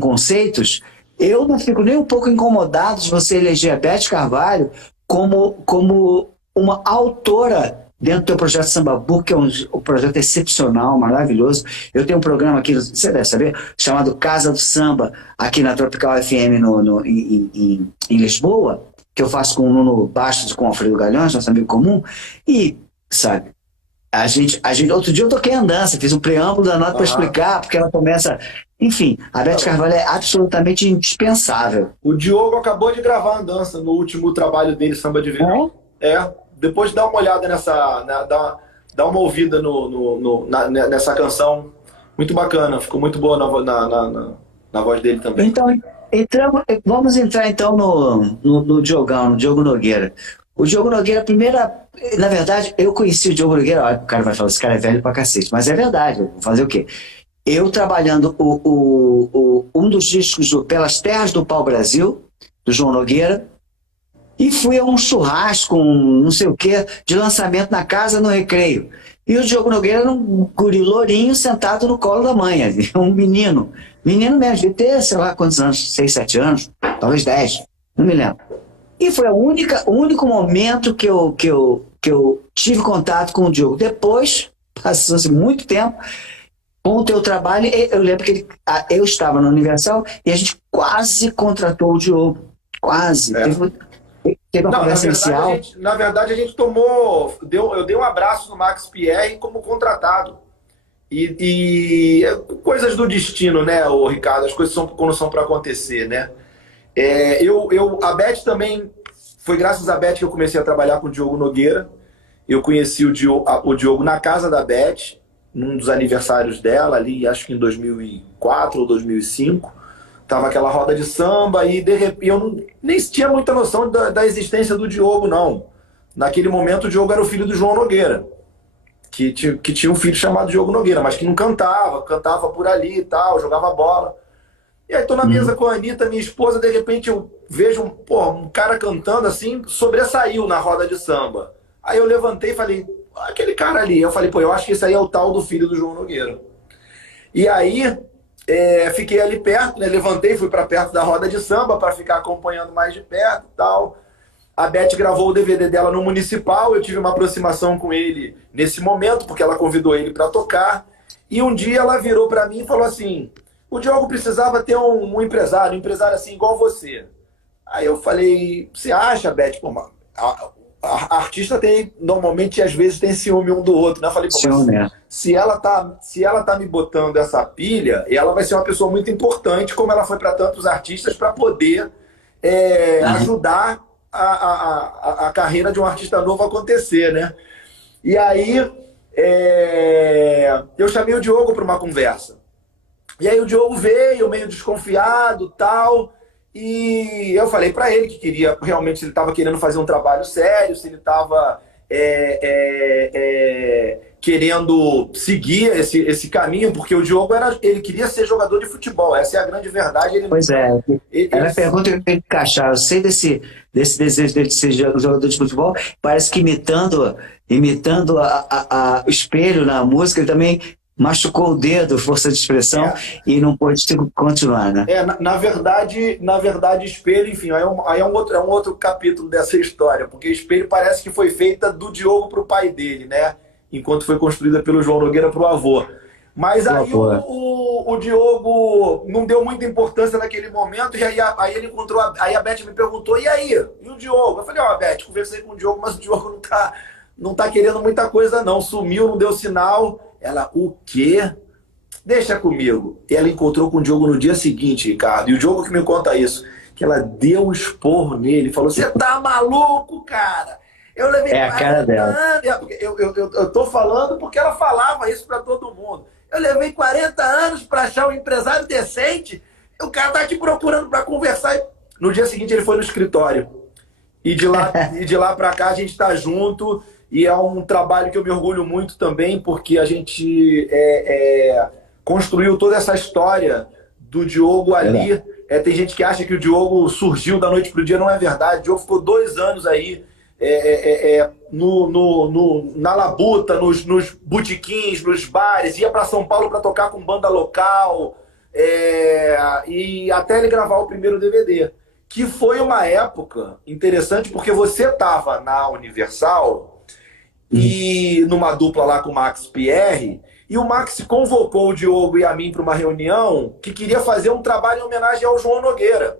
conceitos, eu não fico nem um pouco incomodado de você eleger a Beth Carvalho como uma autora dentro do teu projeto Samba Book, que é um projeto excepcional, maravilhoso. Eu tenho um programa aqui, você deve saber, chamado Casa do Samba, aqui na Tropical FM em Lisboa, que eu faço com o Nuno Bastos e com o Alfredo Galhões, nosso amigo comum, e, sabe, a gente, outro dia eu toquei Andança, fiz um preâmbulo da nota para explicar, porque ela começa... Enfim, a Beth Carvalho é absolutamente indispensável. O Diogo acabou de gravar Andança no último trabalho dele, Samba de Verão. Depois dá uma olhada dá uma ouvida nessa canção. Muito bacana, ficou muito boa na voz dele também. Vamos entrar então no Diogão, no Diogo Nogueira. O Diogo Nogueira, na verdade, eu conheci o Diogo Nogueira, olha, o cara vai falar, esse cara é velho pra cacete, mas é verdade, vou fazer o quê? Eu trabalhando um dos discos Pelas Terras do Pau-Brasil, do João Nogueira, e fui a um churrasco, não sei o quê, de lançamento na casa, no Recreio. E o Diogo Nogueira era um guri lourinho sentado no colo da mãe, um menino. Menino mesmo, devia ter, sei lá quantos anos, 6, 7 anos, talvez 10, não me lembro. E foi o único momento que eu tive contato com o Diogo. Depois, passou-se muito tempo, com o teu trabalho, eu lembro que eu estava no Universal e a gente quase contratou o Diogo. Quase. É. Teve uma conversa inicial. Na verdade, a gente tomou. Eu dei um abraço no Max Pierre como contratado. E coisas do destino, né, ô Ricardo? As coisas quando são para acontecer, né? A Beth também. Foi graças a Beth que eu comecei a trabalhar com o Diogo Nogueira. Eu conheci o Diogo na casa da Beth, num dos aniversários dela, ali, acho que em 2004 ou 2005. Tava aquela roda de samba e de repente eu nem tinha muita noção da existência do Diogo, não. Naquele momento o Diogo era o filho do João Nogueira, que tinha um filho chamado Diogo Nogueira, mas que não cantava por ali e tal, jogava bola. E aí tô na mesa com a Anitta, minha esposa, de repente eu vejo um cara cantando assim, sobressaiu na roda de samba. Aí eu levantei e falei, aquele cara ali. Eu falei, eu acho que esse aí é o tal do filho do João Nogueira. E aí fiquei ali perto, né? Levantei, fui para perto da roda de samba para ficar acompanhando mais de perto e tal. A Beth gravou o DVD dela no Municipal, eu tive uma aproximação com ele nesse momento, porque ela convidou ele para tocar. E um dia ela virou para mim e falou assim, o Diogo precisava ter um empresário assim igual você. Aí eu falei, você acha, Beth? Pô, a artista normalmente às vezes tem ciúme um do outro, né? Eu falei, mas se ela tá me botando essa pilha, ela vai ser uma pessoa muito importante, como ela foi para tantos artistas, para poder ajudar a carreira de um artista novo a acontecer, né? E aí eu chamei o Diogo para uma conversa. E aí o Diogo veio meio desconfiado, tal. E eu falei para ele que queria, realmente, se ele estava querendo fazer um trabalho sério, se ele estava querendo seguir esse caminho, porque o Diogo ele queria ser jogador de futebol, essa é a grande verdade. Pois é, era a pergunta que eu tenho que encaixar. Eu sei desse desejo dele de ser jogador de futebol, parece que imitando o espelho na música, ele também machucou o dedo, força de expressão, e não pôde continuar, né? Na verdade, Espelho, enfim, aí é um outro capítulo dessa história, porque Espelho parece que foi feita do Diogo para o pai dele, né? Enquanto foi construída pelo João Nogueira para o avô. Mas aí o Diogo não deu muita importância naquele momento, e aí ele encontrou, aí a Beth me perguntou, e aí? E o Diogo? Eu falei, Beth, conversei com o Diogo, mas o Diogo não tá querendo muita coisa não, sumiu, não deu sinal. Ela, o quê? Deixa comigo. E ela encontrou com o Diogo no dia seguinte, Ricardo. E o Diogo que me conta isso. Que ela deu um esporro nele. Falou, você tá maluco, cara? Eu levei a cara dela. Anos. Eu tô falando porque ela falava isso pra todo mundo. Eu levei 40 anos pra achar um empresário decente. O cara tá te procurando pra conversar. No dia seguinte ele foi no escritório. E de lá pra cá a gente tá junto. E é um trabalho que eu me orgulho muito também, porque a gente construiu toda essa história do Diogo ali. Tem gente que acha que o Diogo surgiu da noite para o dia, não é verdade. O Diogo ficou 2 anos aí na labuta, nos botequins, nos bares, ia para São Paulo para tocar com banda local, e até ele gravar o primeiro DVD. Que foi uma época interessante, porque você estava na Universal e numa dupla lá com o Max Pierre, e o Max convocou o Diogo e a mim para uma reunião que queria fazer um trabalho em homenagem ao João Nogueira.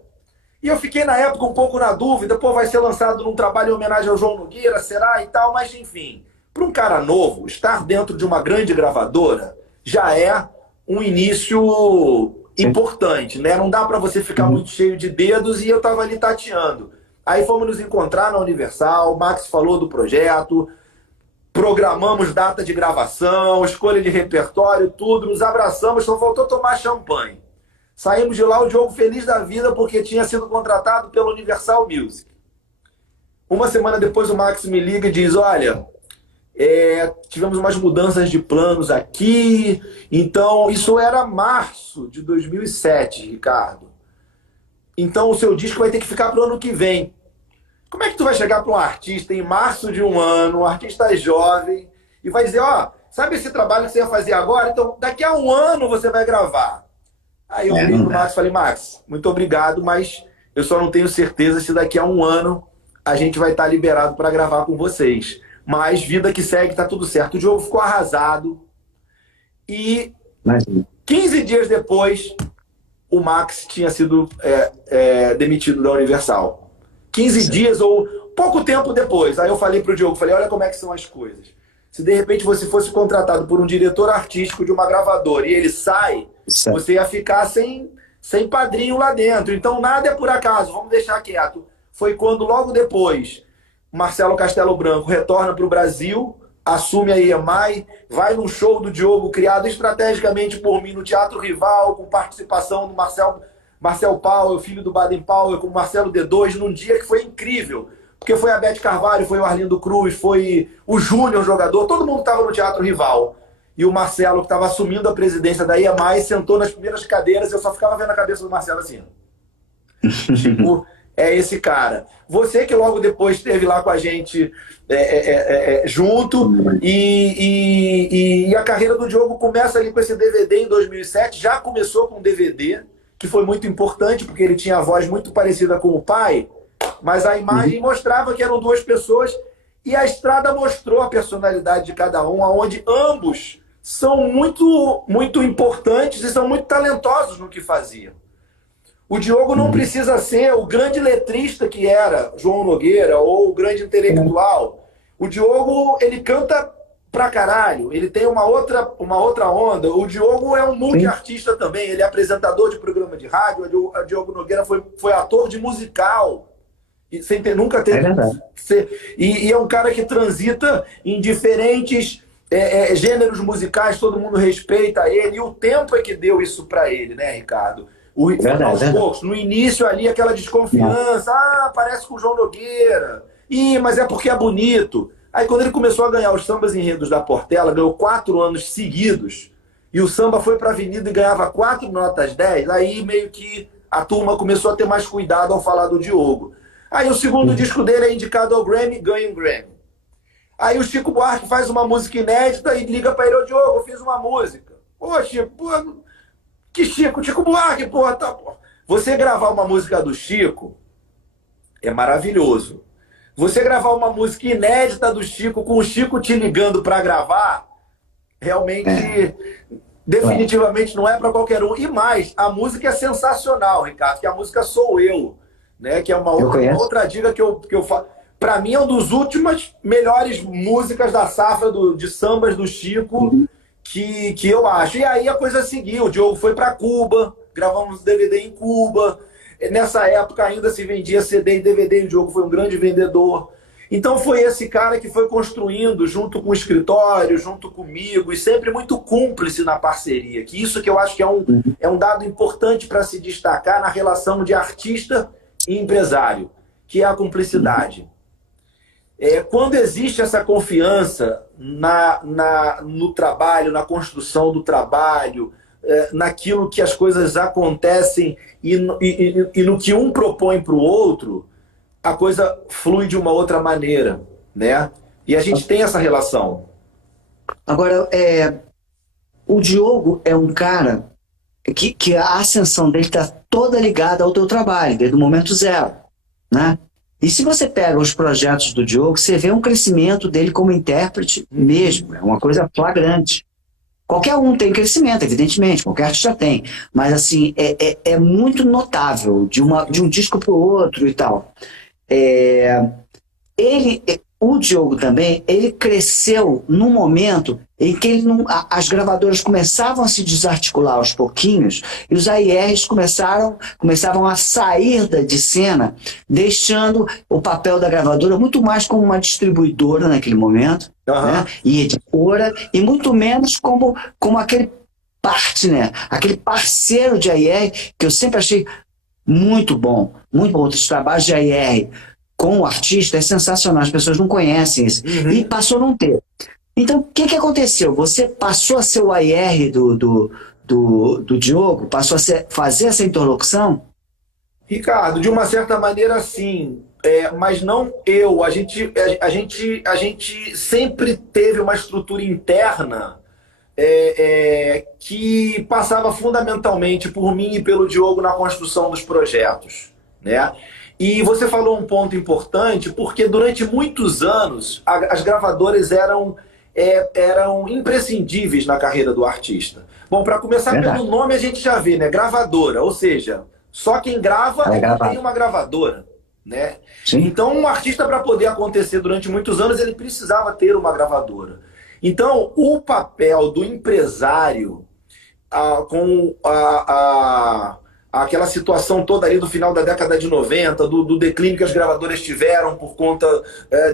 E eu fiquei na época um pouco na dúvida, vai ser lançado num trabalho em homenagem ao João Nogueira, será e tal, mas enfim, para um cara novo, estar dentro de uma grande gravadora já é um início importante, né? Não dá para você ficar muito cheio de dedos, e eu tava ali tateando. Aí fomos nos encontrar na Universal, o Max falou do projeto, programamos data de gravação, escolha de repertório, tudo, nos abraçamos, só faltou tomar champanhe. Saímos de lá, o Diogo feliz da vida porque tinha sido contratado pela Universal Music. Uma semana depois o Max me liga e diz, olha, tivemos umas mudanças de planos aqui, então isso era março de 2007, Ricardo. Então o seu disco vai ter que ficar para o ano que vem. Como é que tu vai chegar para um artista em março de um ano, um artista jovem, e vai dizer, ó, sabe esse trabalho que você ia fazer agora? Então daqui a um ano você vai gravar. Aí eu falei pro Max e falei, Max, muito obrigado, mas eu só não tenho certeza se daqui a um ano a gente vai estar liberado para gravar com vocês. Mas vida que segue, tá tudo certo. O Diogo ficou arrasado. E 15 dias depois, o Max tinha sido demitido da Universal. 15 dias ou pouco tempo depois. Aí eu falei pro Diogo, falei, olha como é que são as coisas. Se de repente você fosse contratado por um diretor artístico de uma gravadora e ele sai, você ia ficar sem padrinho lá dentro. Então nada é por acaso, vamos deixar quieto. Foi quando logo depois Marcelo Castelo Branco retorna para o Brasil, assume a EMI, vai num show do Diogo criado estrategicamente por mim no Teatro Rival, com participação do Marcel Powell, filho do Baden Powell, com o Marcelo D2, num dia que foi incrível. Porque foi a Beth Carvalho, foi o Arlindo Cruz, foi o Júnior, jogador, todo mundo estava no Teatro Rival. E o Marcelo, que estava assumindo a presidência da EMI, sentou nas primeiras cadeiras e eu só ficava vendo a cabeça do Marcelo assim. Tipo, é esse cara. Você que logo depois esteve lá com a gente junto, e a carreira do Diogo começa ali com esse DVD em 2007, já começou com um DVD, que foi muito importante, porque ele tinha a voz muito parecida com o pai, mas a imagem mostrava que eram duas pessoas, e a estrada mostrou a personalidade de cada um, onde ambos são muito, muito importantes e são muito talentosos no que faziam. O Diogo não precisa ser o grande letrista que era João Nogueira ou o grande intelectual. O Diogo, ele canta pra caralho, ele tem uma outra onda. O Diogo é um multiartista também, ele é apresentador de programa de rádio. O Diogo Nogueira foi ator de musical. Sem ter, nunca teve. E é um cara que transita em diferentes gêneros musicais, todo mundo respeita ele, e o tempo é que deu isso pra ele, né, Ricardo? Aos poucos, no início ali, aquela desconfiança, parece com o João Nogueira, mas é porque é bonito. Aí quando ele começou a ganhar os sambas enredos da Portela, ganhou 4 anos seguidos, e o samba foi pra Avenida e ganhava 4 notas 10, aí meio que a turma começou a ter mais cuidado ao falar do Diogo. Aí o segundo disco dele é indicado ao Grammy, ganha um Grammy. Aí o Chico Buarque faz uma música inédita e liga pra ele, ô Diogo, eu fiz uma música. Poxa, que Chico Buarque, porra, tá, porra. Você gravar uma música do Chico é maravilhoso. Você gravar uma música inédita do Chico, com o Chico te ligando pra gravar, realmente, definitivamente não é pra qualquer um. E mais, a música é sensacional, Ricardo, que a música Sou Eu, né? Que é uma outra dica que eu falo. Pra mim é uma das últimas melhores músicas da safra de sambas do Chico, que eu acho. E aí a coisa seguiu, o Diogo foi para Cuba, gravamos DVD em Cuba. Nessa época ainda se vendia CD e DVD, e o Diogo foi um grande vendedor. Então foi esse cara que foi construindo junto com o escritório, junto comigo, e sempre muito cúmplice na parceria. Que isso que eu acho que é um dado importante para se destacar na relação de artista e empresário, que é a cumplicidade. Quando existe essa confiança no trabalho, na construção do trabalho, naquilo que as coisas acontecem e no que um propõe para o outro, a coisa flui de uma outra maneira, né? E a gente tem essa relação. Agora, o Diogo é um cara que a ascensão dele está toda ligada ao teu trabalho, desde o momento zero, né? E se você pega os projetos do Diogo, você vê um crescimento dele como intérprete mesmo, é uma coisa flagrante. Qualquer um tem crescimento, evidentemente, qualquer artista tem, mas assim, é muito notável de um disco para o outro e tal. O Diogo também, ele cresceu num momento em que as gravadoras começavam a se desarticular aos pouquinhos e os AIRs começavam a sair de cena, deixando o papel da gravadora muito mais como uma distribuidora naquele momento, né? E editora, e muito menos como aquele partner, aquele parceiro de AIR, que eu sempre achei muito bom, muito bom. Os trabalhos de AIR com o artista é sensacional, as pessoas não conhecem isso. E passou a não ter. Então, o que aconteceu? Você passou a ser o AIR do Diogo? Passou a fazer essa interlocução? Ricardo, de uma certa maneira, sim. Mas não eu. A gente sempre teve uma estrutura interna que passava fundamentalmente por mim e pelo Diogo na construção dos projetos, né? E você falou um ponto importante, porque durante muitos anos as gravadoras eram imprescindíveis na carreira do artista. Bom, para começar Verdade. pelo nome a gente já vê, né? Gravadora, ou seja, só quem grava é quem tem uma gravadora, né? Sim. Então, um artista, para poder acontecer durante muitos anos, ele precisava ter uma gravadora. Então, o papel do empresário com aquela situação toda ali do final da década de 90, do declínio que as gravadoras tiveram por conta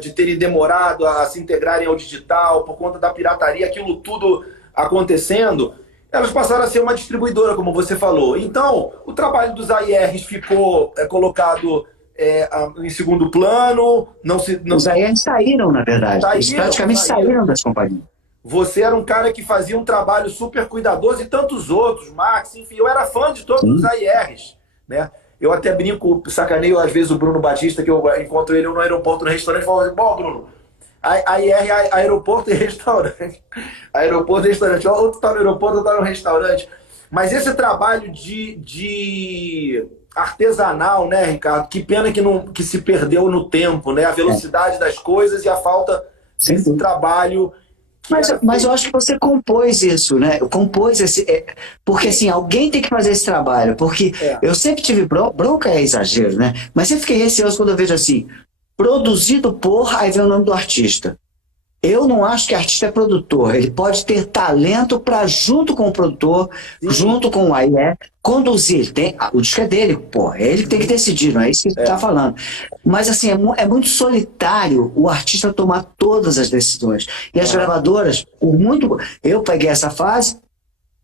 de terem demorado a se integrarem ao digital, por conta da pirataria, aquilo tudo acontecendo, elas passaram a ser uma distribuidora, como você falou. Então, o trabalho dos AIRs ficou colocado em segundo plano. Os AIRs saíram, na verdade. Eles praticamente saíram das companhias. Você era um cara que fazia um trabalho super cuidadoso e tantos outros, Max, enfim, eu era fã de todos os AIRs, né? Eu até brinco, sacaneio às vezes o Bruno Batista, que eu encontro ele no aeroporto, no restaurante, e falo assim, bom, Bruno, AIR, aeroporto e restaurante. Aeroporto e restaurante. Ou tu tá no aeroporto ou tá no restaurante. Mas esse trabalho de artesanal, né, Ricardo? Que pena que se perdeu no tempo, né? A velocidade das coisas e a falta desse trabalho. Mas eu acho que você compôs isso, né? Compôs esse. Porque assim, alguém tem que fazer esse trabalho. Porque eu sempre tive bronca, é exagero, né? Mas sempre fiquei receoso quando eu vejo assim, produzido por, aí vem o nome do artista. Eu não acho que artista é produtor. Ele pode ter talento para, junto com o produtor, junto com o AIE, conduzir. O disco é dele, pô. É ele que tem que decidir, não é isso que ele está falando. Mas assim, é muito solitário o artista tomar todas as decisões. E as gravadoras, por muito. Eu peguei essa fase,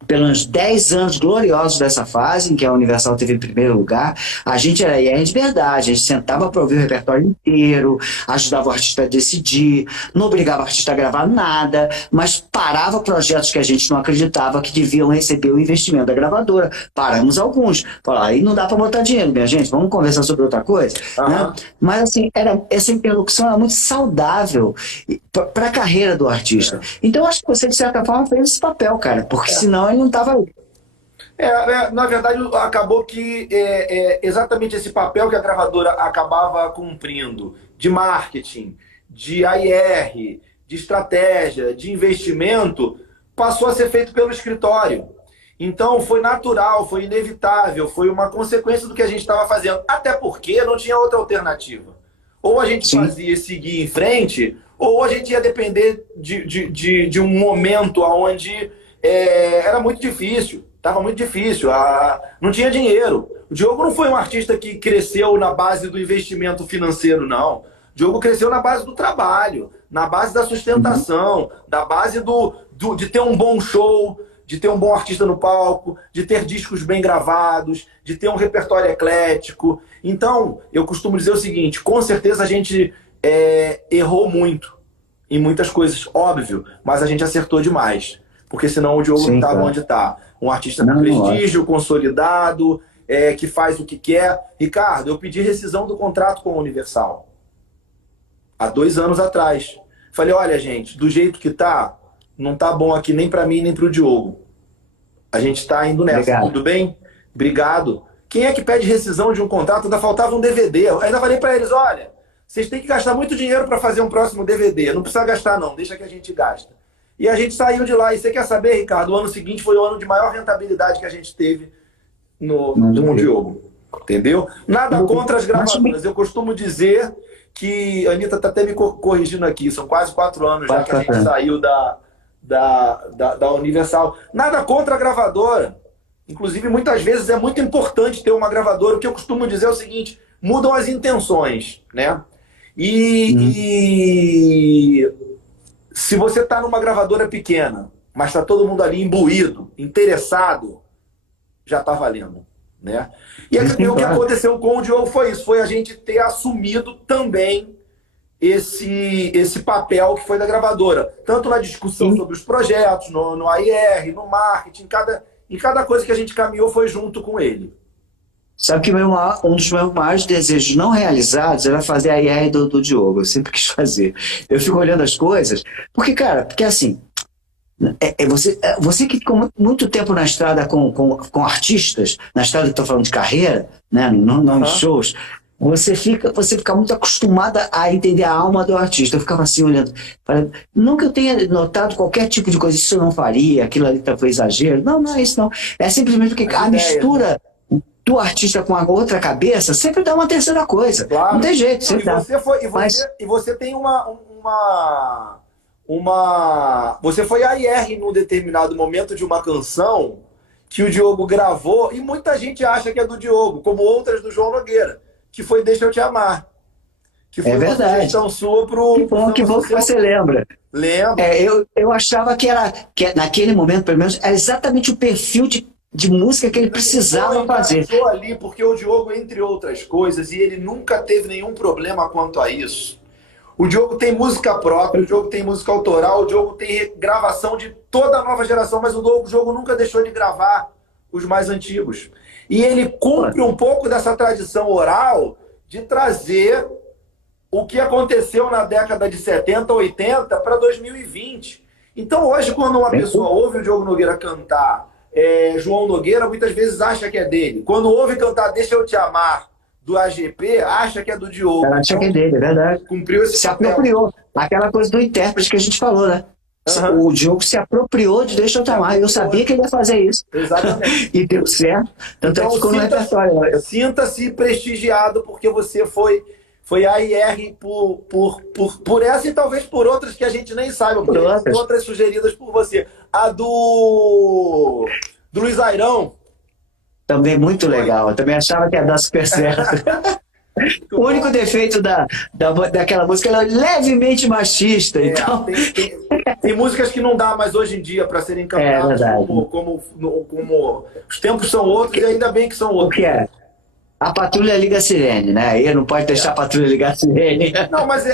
pelos 10 anos gloriosos dessa fase, em que a Universal teve em primeiro lugar, a gente era IR de verdade, a gente sentava para ouvir o repertório inteiro, ajudava o artista a decidir, não obrigava o artista a gravar nada, mas parava projetos que a gente não acreditava que deviam receber o investimento da gravadora. Paramos alguns. Falava, aí não dá para botar dinheiro, minha gente, vamos conversar sobre outra coisa. Né? Mas assim, essa interlocução era muito saudável para a carreira do artista. Então acho que você, de certa forma, fez esse papel, cara, porque senão ele não estava aí. Na verdade, acabou que exatamente esse papel que a gravadora acabava cumprindo, de marketing, de AIR, de estratégia, de investimento, passou a ser feito pelo escritório. Então foi natural, foi inevitável, foi uma consequência do que a gente estava fazendo, até porque não tinha outra alternativa. Ou a gente fazia e seguir em frente, ou a gente ia depender de um momento onde era muito difícil, estava muito difícil, não tinha dinheiro. O Diogo não foi um artista que cresceu na base do investimento financeiro, não. O Diogo cresceu na base do trabalho, na base da sustentação, da base de ter um bom show, de ter um bom artista no palco, de ter discos bem gravados, de ter um repertório eclético. Então, eu costumo dizer o seguinte, com certeza a gente errou muito em muitas coisas, óbvio, mas a gente acertou demais. Porque senão o Diogo não estava onde está. Um artista com prestígio, consolidado, que faz o que quer. Ricardo, eu pedi rescisão do contrato com a Universal. Há 2 anos atrás. Falei, olha, gente, do jeito que tá, não tá bom aqui nem para mim, nem para o Diogo. A gente está indo nessa. Obrigado. Tudo bem? Obrigado. Quem é que pede rescisão de um contrato? Ainda faltava um DVD. Eu ainda falei para eles, olha, vocês têm que gastar muito dinheiro para fazer um próximo DVD. Não precisa gastar, não. Deixa que a gente gasta. E a gente saiu de lá. E você quer saber, Ricardo? O ano seguinte foi o ano de maior rentabilidade que a gente teve no Diogo. Entendeu? Nada contra as gravadoras. Eu costumo dizer que... A Anitta está até me corrigindo aqui. São quase 4 anos já que a gente saiu da Universal. Nada contra a gravadora. Inclusive, muitas vezes é muito importante ter uma gravadora. O que eu costumo dizer é o seguinte. Mudam as intenções, né? E se você está numa gravadora pequena, mas está todo mundo ali imbuído, interessado, já está valendo, né? E o que aconteceu com o Diogo foi isso, foi a gente ter assumido também esse papel que foi da gravadora, tanto na discussão sobre os projetos, no AIR, no marketing, em cada coisa que a gente caminhou foi junto com ele. Sabe que um dos meus maiores desejos não realizados era fazer a IR do Diogo. Eu sempre quis fazer. Eu fico olhando as coisas, porque assim, você que ficou muito tempo na estrada com artistas, na estrada que estou falando de carreira, né, não de shows, você fica muito acostumada a entender a alma do artista. Eu ficava assim olhando, falando, não que eu tenha notado qualquer tipo de coisa, isso eu não faria, aquilo ali foi exagero. Não é isso não. É simplesmente porque a mistura do artista com a outra cabeça sempre dá uma terceira coisa. Claro. Não tem jeito. Você tem você foi a IR num determinado momento de uma canção que o Diogo gravou e muita gente acha que é do Diogo, como outras do João Nogueira, que foi Deixa Eu Te Amar. Que foi uma sugestão sua pro... Que bom que você lembra. Lembra? Eu achava que naquele momento, pelo menos, era exatamente o perfil de música que ele precisava fazer. Ali porque o Diogo, entre outras coisas, e ele nunca teve nenhum problema quanto a isso. O Diogo tem música própria, o Diogo tem música autoral, o Diogo tem gravação de toda a nova geração, mas o Diogo nunca deixou de gravar os mais antigos. E ele cumpre um pouco dessa tradição oral de trazer o que aconteceu na década de 70, 80 para 2020. Então hoje, quando uma pessoa ouve o Diogo Nogueira cantar João Nogueira, muitas vezes acha que é dele. Quando ouve cantar Deixa Eu Te Amar, do AGP, acha que é do Diogo. Ela acha que é dele, é verdade. Cumpriu esse papel. Apropriou. Aquela coisa do intérprete que a gente falou, né? O Diogo se apropriou de Deixa Eu Te Amar. Eu sabia que ele ia fazer isso. Exatamente. E deu certo. Tanto é que ficou no repertório. Sinta-se prestigiado, porque você foi a IR por essa e talvez por outras que a gente nem saiba, porque outras sugeridas por você. A do Luiz Airão. Também muito legal. Eu também achava que ia dar super certo. O único defeito daquela música é levemente machista. Então... Tem músicas que não dá mais hoje em dia para serem cantadas como os tempos são outros e ainda bem que são outros. O que é? A Patrulha Liga a Sirene, né? Aí não pode deixar a Patrulha ligar a sirene. Não, mas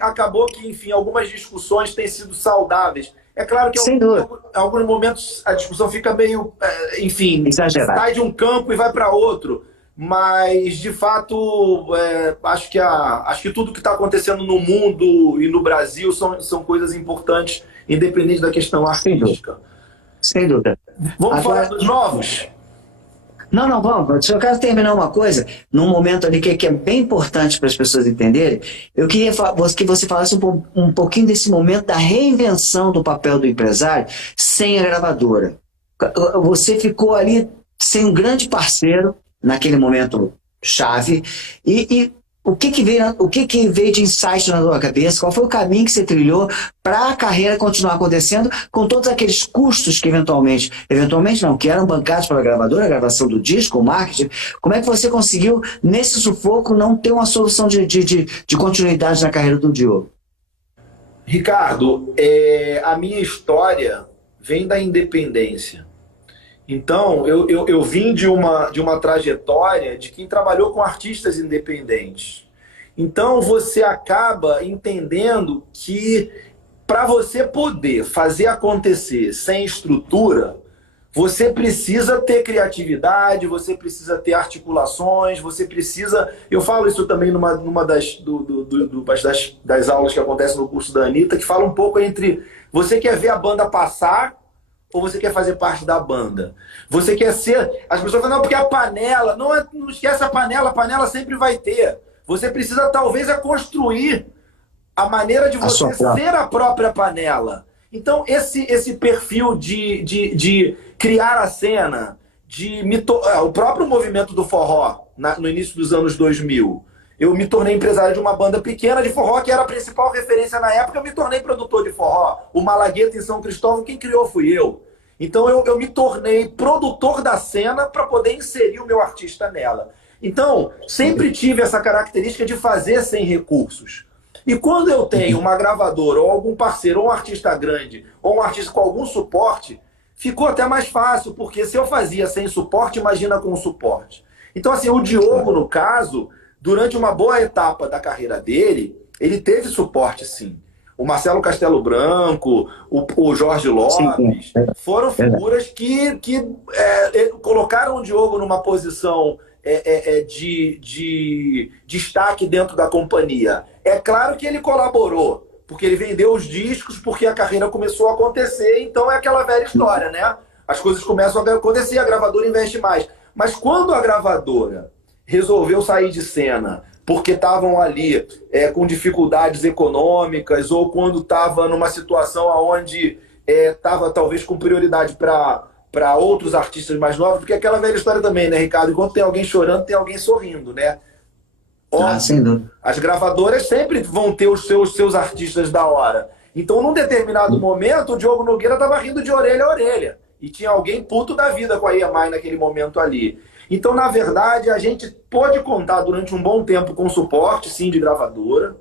acabou que, enfim, algumas discussões têm sido saudáveis. É claro que em alguns momentos a discussão fica meio, enfim, exagerada. Sai de um campo e vai para outro. Mas, de fato, acho que tudo que está acontecendo no mundo e no Brasil são coisas importantes, independente da questão artística. Sem dúvida. Vamos falar dos novos? Não, vamos. Se eu quero terminar uma coisa, num momento ali que é bem importante para as pessoas entenderem, eu queria que você falasse um pouquinho desse momento da reinvenção do papel do empresário sem a gravadora. Você ficou ali sem um grande parceiro naquele momento chave e o que veio de insight na sua cabeça? Qual foi o caminho que você trilhou para a carreira continuar acontecendo com todos aqueles custos que eventualmente não, que eram bancados pela gravadora, a gravação do disco, o marketing? Como é que você conseguiu, nesse sufoco, não ter uma solução de continuidade na carreira do Diogo? Ricardo, a minha história vem da independência. Então, eu vim de uma trajetória de quem trabalhou com artistas independentes. Então, você acaba entendendo que para você poder fazer acontecer sem estrutura, você precisa ter criatividade, você precisa ter articulações, você precisa... Eu falo isso também numa das aulas que acontecem no curso da Anitta, que fala um pouco entre você quer ver a banda passar ou você quer fazer parte da banda? Você quer ser... As pessoas falam, não, porque a panela... Não esquece a panela sempre vai ter. Você precisa, talvez, construir a maneira de você ser a própria panela. Então, esse perfil de criar a cena, o próprio movimento do forró, no início dos anos 2000, eu me tornei empresário de uma banda pequena de forró, que era a principal referência na época, eu me tornei produtor de forró. O Malagueta em São Cristóvão, quem criou fui eu. Então eu me tornei produtor da cena para poder inserir o meu artista nela. Então, sempre tive essa característica de fazer sem recursos. E quando eu tenho uma gravadora, ou algum parceiro, ou um artista grande, ou um artista com algum suporte, ficou até mais fácil, porque se eu fazia sem suporte, imagina com suporte. Então, assim, o Diogo, no caso, durante uma boa etapa da carreira dele, ele teve suporte, sim. O Marcelo Castelo Branco, o Jorge Lopes, foram figuras que colocaram o Diogo numa posição de destaque dentro da companhia. É claro que ele colaborou, porque ele vendeu os discos, porque a carreira começou a acontecer, então é aquela velha história, né? As coisas começam a acontecer, a gravadora investe mais. Mas quando a gravadora resolveu sair de cena porque estavam ali com dificuldades econômicas ou quando estava numa situação onde estava talvez com prioridade para outros artistas mais novos, porque é aquela velha história também, né, Ricardo? Enquanto tem alguém chorando, tem alguém sorrindo, né? Sem dúvida. As gravadoras sempre vão ter os seus artistas da hora. Então, num determinado momento, o Diogo Nogueira estava rindo de orelha a orelha. E tinha alguém puto da vida com a EMI naquele momento ali. Então, na verdade, a gente pôde contar durante um bom tempo com suporte, sim, de gravadora,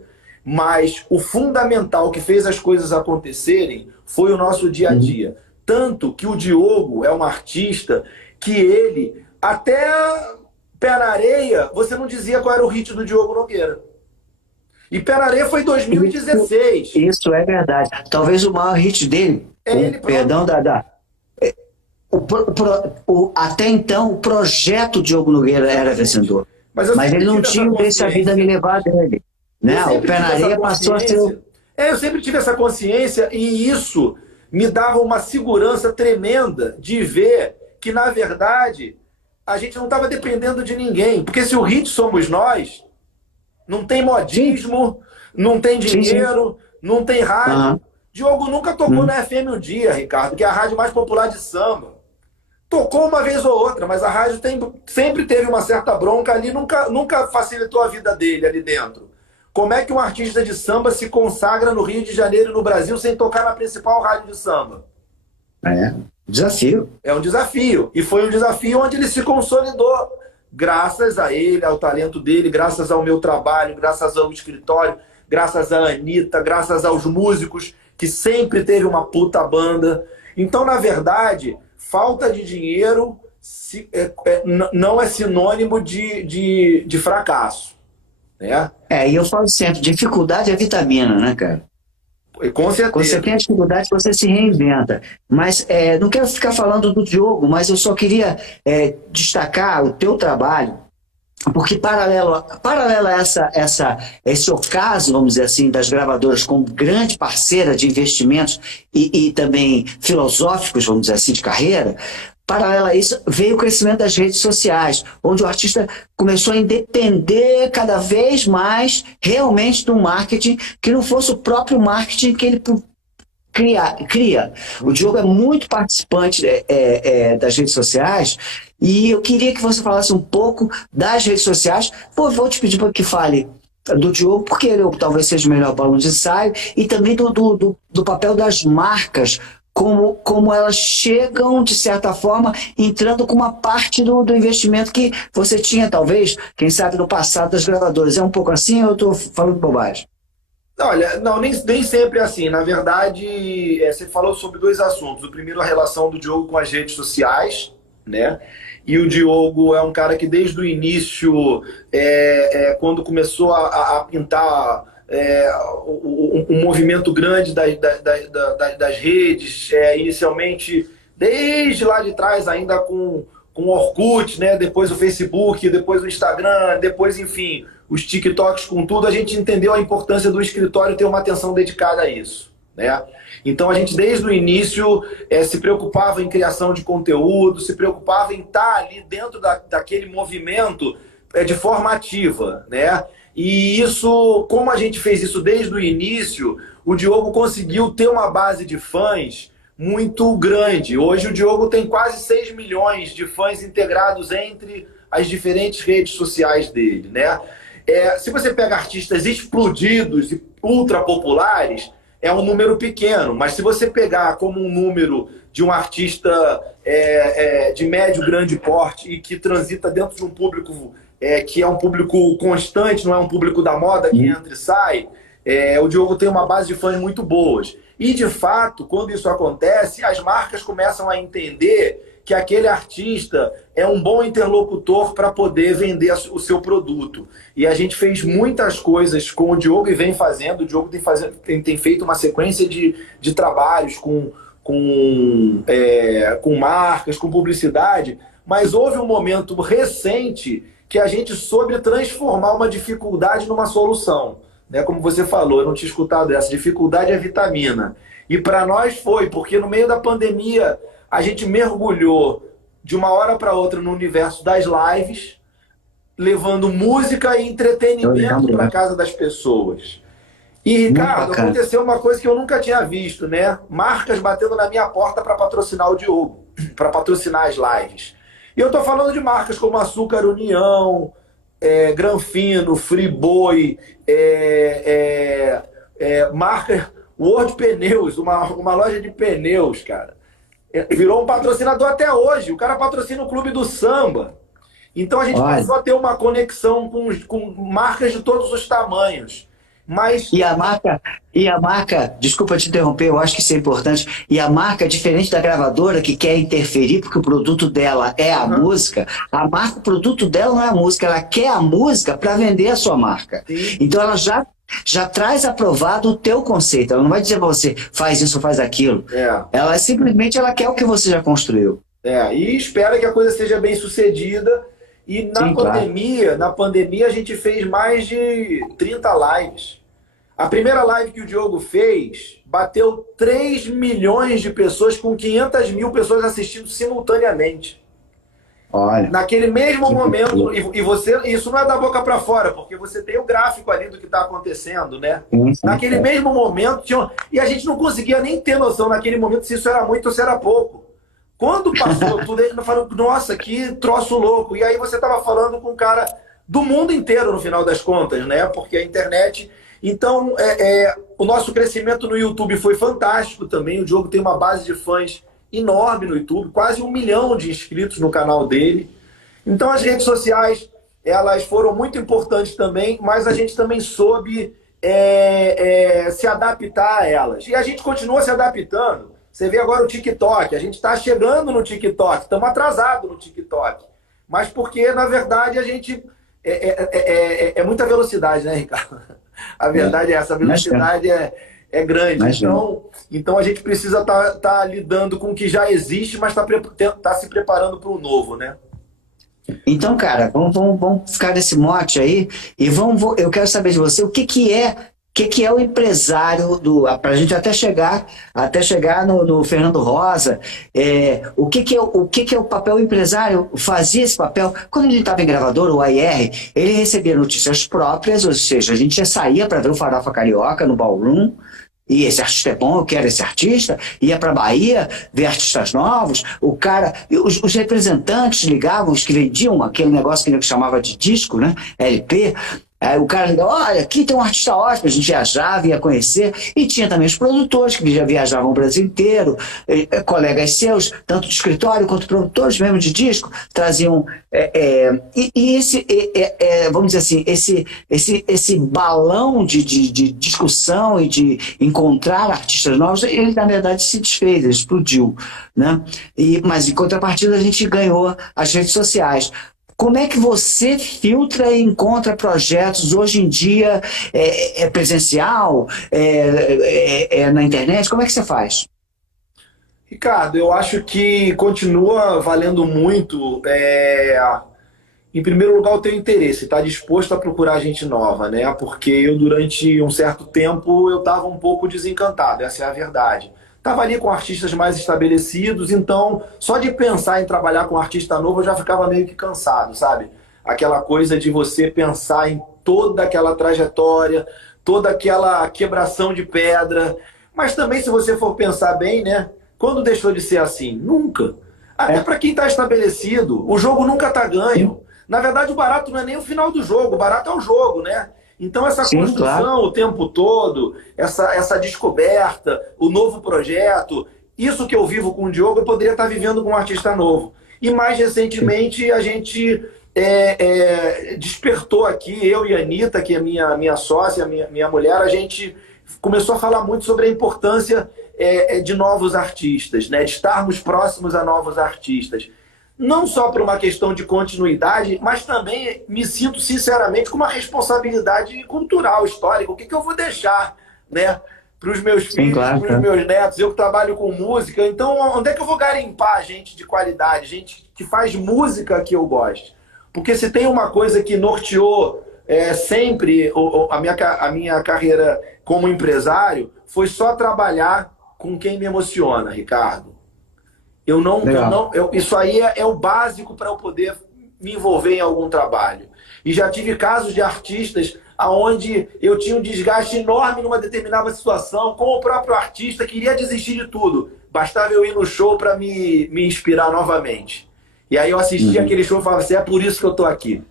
mas o fundamental que fez as coisas acontecerem foi o nosso dia a dia. Tanto que o Diogo é um artista que ele, até Pé na Areia, você não dizia qual era o hit do Diogo Nogueira. E Pé na Areia foi em 2016. Isso é verdade. Talvez o maior hit dele, perdão, até então, o projeto Diogo Nogueira era vencedor. Mas ele não tinha essa vida me levar dele. Né? O Pé na Areia passou a ser... eu sempre tive essa consciência e isso me dava uma segurança tremenda de ver que, na verdade, a gente não estava dependendo de ninguém. Porque se o hit somos nós, não tem modismo, não tem dinheiro, não tem rádio. Diogo nunca tocou na FM um dia, Ricardo, que é a rádio mais popular de samba. Tocou uma vez ou outra, mas a rádio sempre teve uma certa bronca ali, nunca facilitou a vida dele ali dentro. Como é que um artista de samba se consagra no Rio de Janeiro e no Brasil sem tocar na principal rádio de samba? Desafio. É um desafio. E foi um desafio onde ele se consolidou. Graças a ele, ao talento dele, graças ao meu trabalho, graças ao escritório, graças à Anitta, graças aos músicos, que sempre teve uma puta banda. Então, na verdade, falta de dinheiro não é sinônimo de fracasso. Né? E eu falo sempre, dificuldade é vitamina, né, cara? Com certeza. Quando você tem a dificuldade, você se reinventa. Mas não quero ficar falando do Diogo, mas eu só queria destacar o teu trabalho, porque paralelo a esse ocaso, vamos dizer assim, das gravadoras como grande parceira de investimentos e também filosóficos, vamos dizer assim, de carreira, paralelo a isso, veio o crescimento das redes sociais, onde o artista começou a depender cada vez mais realmente do marketing, que não fosse o próprio marketing que ele cria. O Diogo é muito participante das redes sociais, e eu queria que você falasse um pouco das redes sociais. Vou te pedir para que fale do Diogo, porque ele talvez seja o melhor balão de ensaio, e também do papel das marcas, como elas chegam, de certa forma, entrando com uma parte do investimento que você tinha, talvez, quem sabe, no passado das gravadoras. É um pouco assim ou eu estou falando bobagem? Olha, não, nem sempre é assim. Na verdade, você falou sobre dois assuntos. O primeiro, a relação do Diogo com as redes sociais, né? E o Diogo é um cara que desde o início, quando começou a pintar um movimento grande das redes, inicialmente desde lá de trás, ainda com o Orkut, né? Depois o Facebook, depois o Instagram, depois, enfim, os TikToks com tudo, a gente entendeu a importância do escritório ter uma atenção dedicada a isso, né? Então a gente desde o início se preocupava em criação de conteúdo, se preocupava em estar ali dentro daquele movimento de forma ativa, né? E isso, como a gente fez isso desde o início, o Diogo conseguiu ter uma base de fãs muito grande. Hoje o Diogo tem quase 6 milhões de fãs integrados entre as diferentes redes sociais dele, né? Se você pega artistas explodidos e ultra populares, é um número pequeno, mas se você pegar como um número de um artista de médio, grande porte e que transita dentro de um público que é um público constante, não é um público da moda que entra e sai, o Diogo tem uma base de fãs muito boas. E, de fato, quando isso acontece, as marcas começam a entender que aquele artista é um bom interlocutor para poder vender o seu produto. E a gente fez muitas coisas com o Diogo e vem fazendo. O Diogo tem feito uma sequência de trabalhos com marcas, com publicidade, mas houve um momento recente que a gente soube transformar uma dificuldade numa solução. Né? Como você falou, eu não tinha escutado essa. Dificuldade é vitamina. E para nós foi, porque no meio da pandemia a gente mergulhou de uma hora para outra no universo das lives, levando música e entretenimento para casa das pessoas. E, Ricardo, aconteceu uma coisa que eu nunca tinha visto, né? Marcas batendo na minha porta para patrocinar o Diogo, para patrocinar as lives. E eu tô falando de marcas como Açúcar União, Granfino, Friboi, marca World Pneus, uma loja de pneus, cara. Virou um patrocinador até hoje. O cara patrocina o Clube do Samba. Então a gente passou a ter uma conexão com marcas de todos os tamanhos. Mas... E a marca, desculpa te interromper, eu acho que isso é importante. E a marca, diferente da gravadora que quer interferir porque o produto dela é a música, a marca, o produto dela não é a música, ela quer a música para vender a sua marca. Sim. Então ela já traz aprovado o teu conceito. Ela não vai dizer pra você, faz isso ou faz aquilo. Ela simplesmente ela quer o que você já construiu. E espera que a coisa seja bem sucedida. E na pandemia a gente fez mais de 30 lives. A primeira live que o Diogo fez bateu 3 milhões de pessoas com 500 mil pessoas assistindo simultaneamente. Olha, naquele mesmo momento, isso não é da boca para fora, porque você tem o gráfico ali do que está acontecendo, né? Naquele mesmo momento, e a gente não conseguia nem ter noção naquele momento se isso era muito ou se era pouco. Quando passou tudo, ele falou, nossa, que troço louco. E aí você estava falando com um cara do mundo inteiro, no final das contas, né? Porque a internet... Então, o nosso crescimento no YouTube foi fantástico também. O Diogo tem uma base de fãs enorme no YouTube, quase 1 milhão de inscritos no canal dele. Então as redes sociais, elas foram muito importantes também, mas a gente também soube se adaptar a elas. E a gente continua se adaptando. Você vê agora o TikTok, a gente está chegando no TikTok, estamos atrasados no TikTok. Mas porque, na verdade, a gente... É muita velocidade, né, Ricardo? A verdade é essa, a velocidade é grande. Então a gente precisa tá lidando com o que já existe, mas tá se preparando para o novo, né? Então, cara, vamos ficar nesse mote aí e eu quero saber de você o que é o empresário para a gente até chegar no Fernando Rosa, o que é o papel empresário, fazia esse papel. Quando ele estava em gravador, o AIR, ele recebia notícias próprias, ou seja, a gente já saía para ver o Farofa Carioca no ballroom, e esse artista é bom, eu quero esse artista, ia para Bahia ver artistas novos, os representantes ligavam, os que vendiam aquele negócio que a gente chamava de disco, né, LP. Aí o cara ligava, olha, aqui tem um artista ótimo, a gente viajava, ia conhecer, e tinha também os produtores que já viajavam o Brasil inteiro, colegas seus, tanto de escritório quanto produtores mesmo de disco, traziam, vamos dizer assim, esse balão de discussão e de encontrar artistas novos, ele na verdade se desfez, ele explodiu, né? Mas em contrapartida a gente ganhou as redes sociais. Como é que você filtra e encontra projetos hoje em dia? É presencial? Na internet? Como é que você faz? Ricardo, eu acho que continua valendo muito. Em primeiro lugar, o teu interesse, estar disposto a procurar gente nova, né? Porque eu, durante um certo tempo, eu estava um pouco desencantado, essa é a verdade. Estava ali com artistas mais estabelecidos, então só de pensar em trabalhar com um artista novo eu já ficava meio que cansado, sabe? Aquela coisa de você pensar em toda aquela trajetória, toda aquela quebração de pedra. Mas também, se você for pensar bem, né? Quando deixou de ser assim? Nunca. Até para quem está estabelecido, o jogo nunca está ganho. Na verdade, o barato não é nem o final do jogo, o barato é o jogo, né? Então essa construção o tempo todo, essa descoberta, o novo projeto, isso que eu vivo com o Diogo, eu poderia estar vivendo com um artista novo. E mais recentemente a gente despertou aqui, eu e a Anitta, que é minha sócia, minha mulher, a gente começou a falar muito sobre a importância de novos artistas, né? De estarmos próximos a novos artistas. Não só por uma questão de continuidade, mas também me sinto, sinceramente, com uma responsabilidade cultural, histórica. O que eu vou deixar, né, para os meus filhos, claro, para os meus netos? Eu que trabalho com música, então onde é que eu vou garimpar gente de qualidade, gente que faz música que eu gosto? Porque se tem uma coisa que norteou sempre a minha carreira como empresário, foi só trabalhar com quem me emociona, Ricardo. Isso aí é o básico para eu poder me envolver em algum trabalho. E já tive casos de artistas onde eu tinha um desgaste enorme numa determinada situação, com o próprio artista queria desistir de tudo. Bastava eu ir no show para me inspirar novamente. E aí eu assistia aquele show e falava assim, é por isso que eu estou aqui.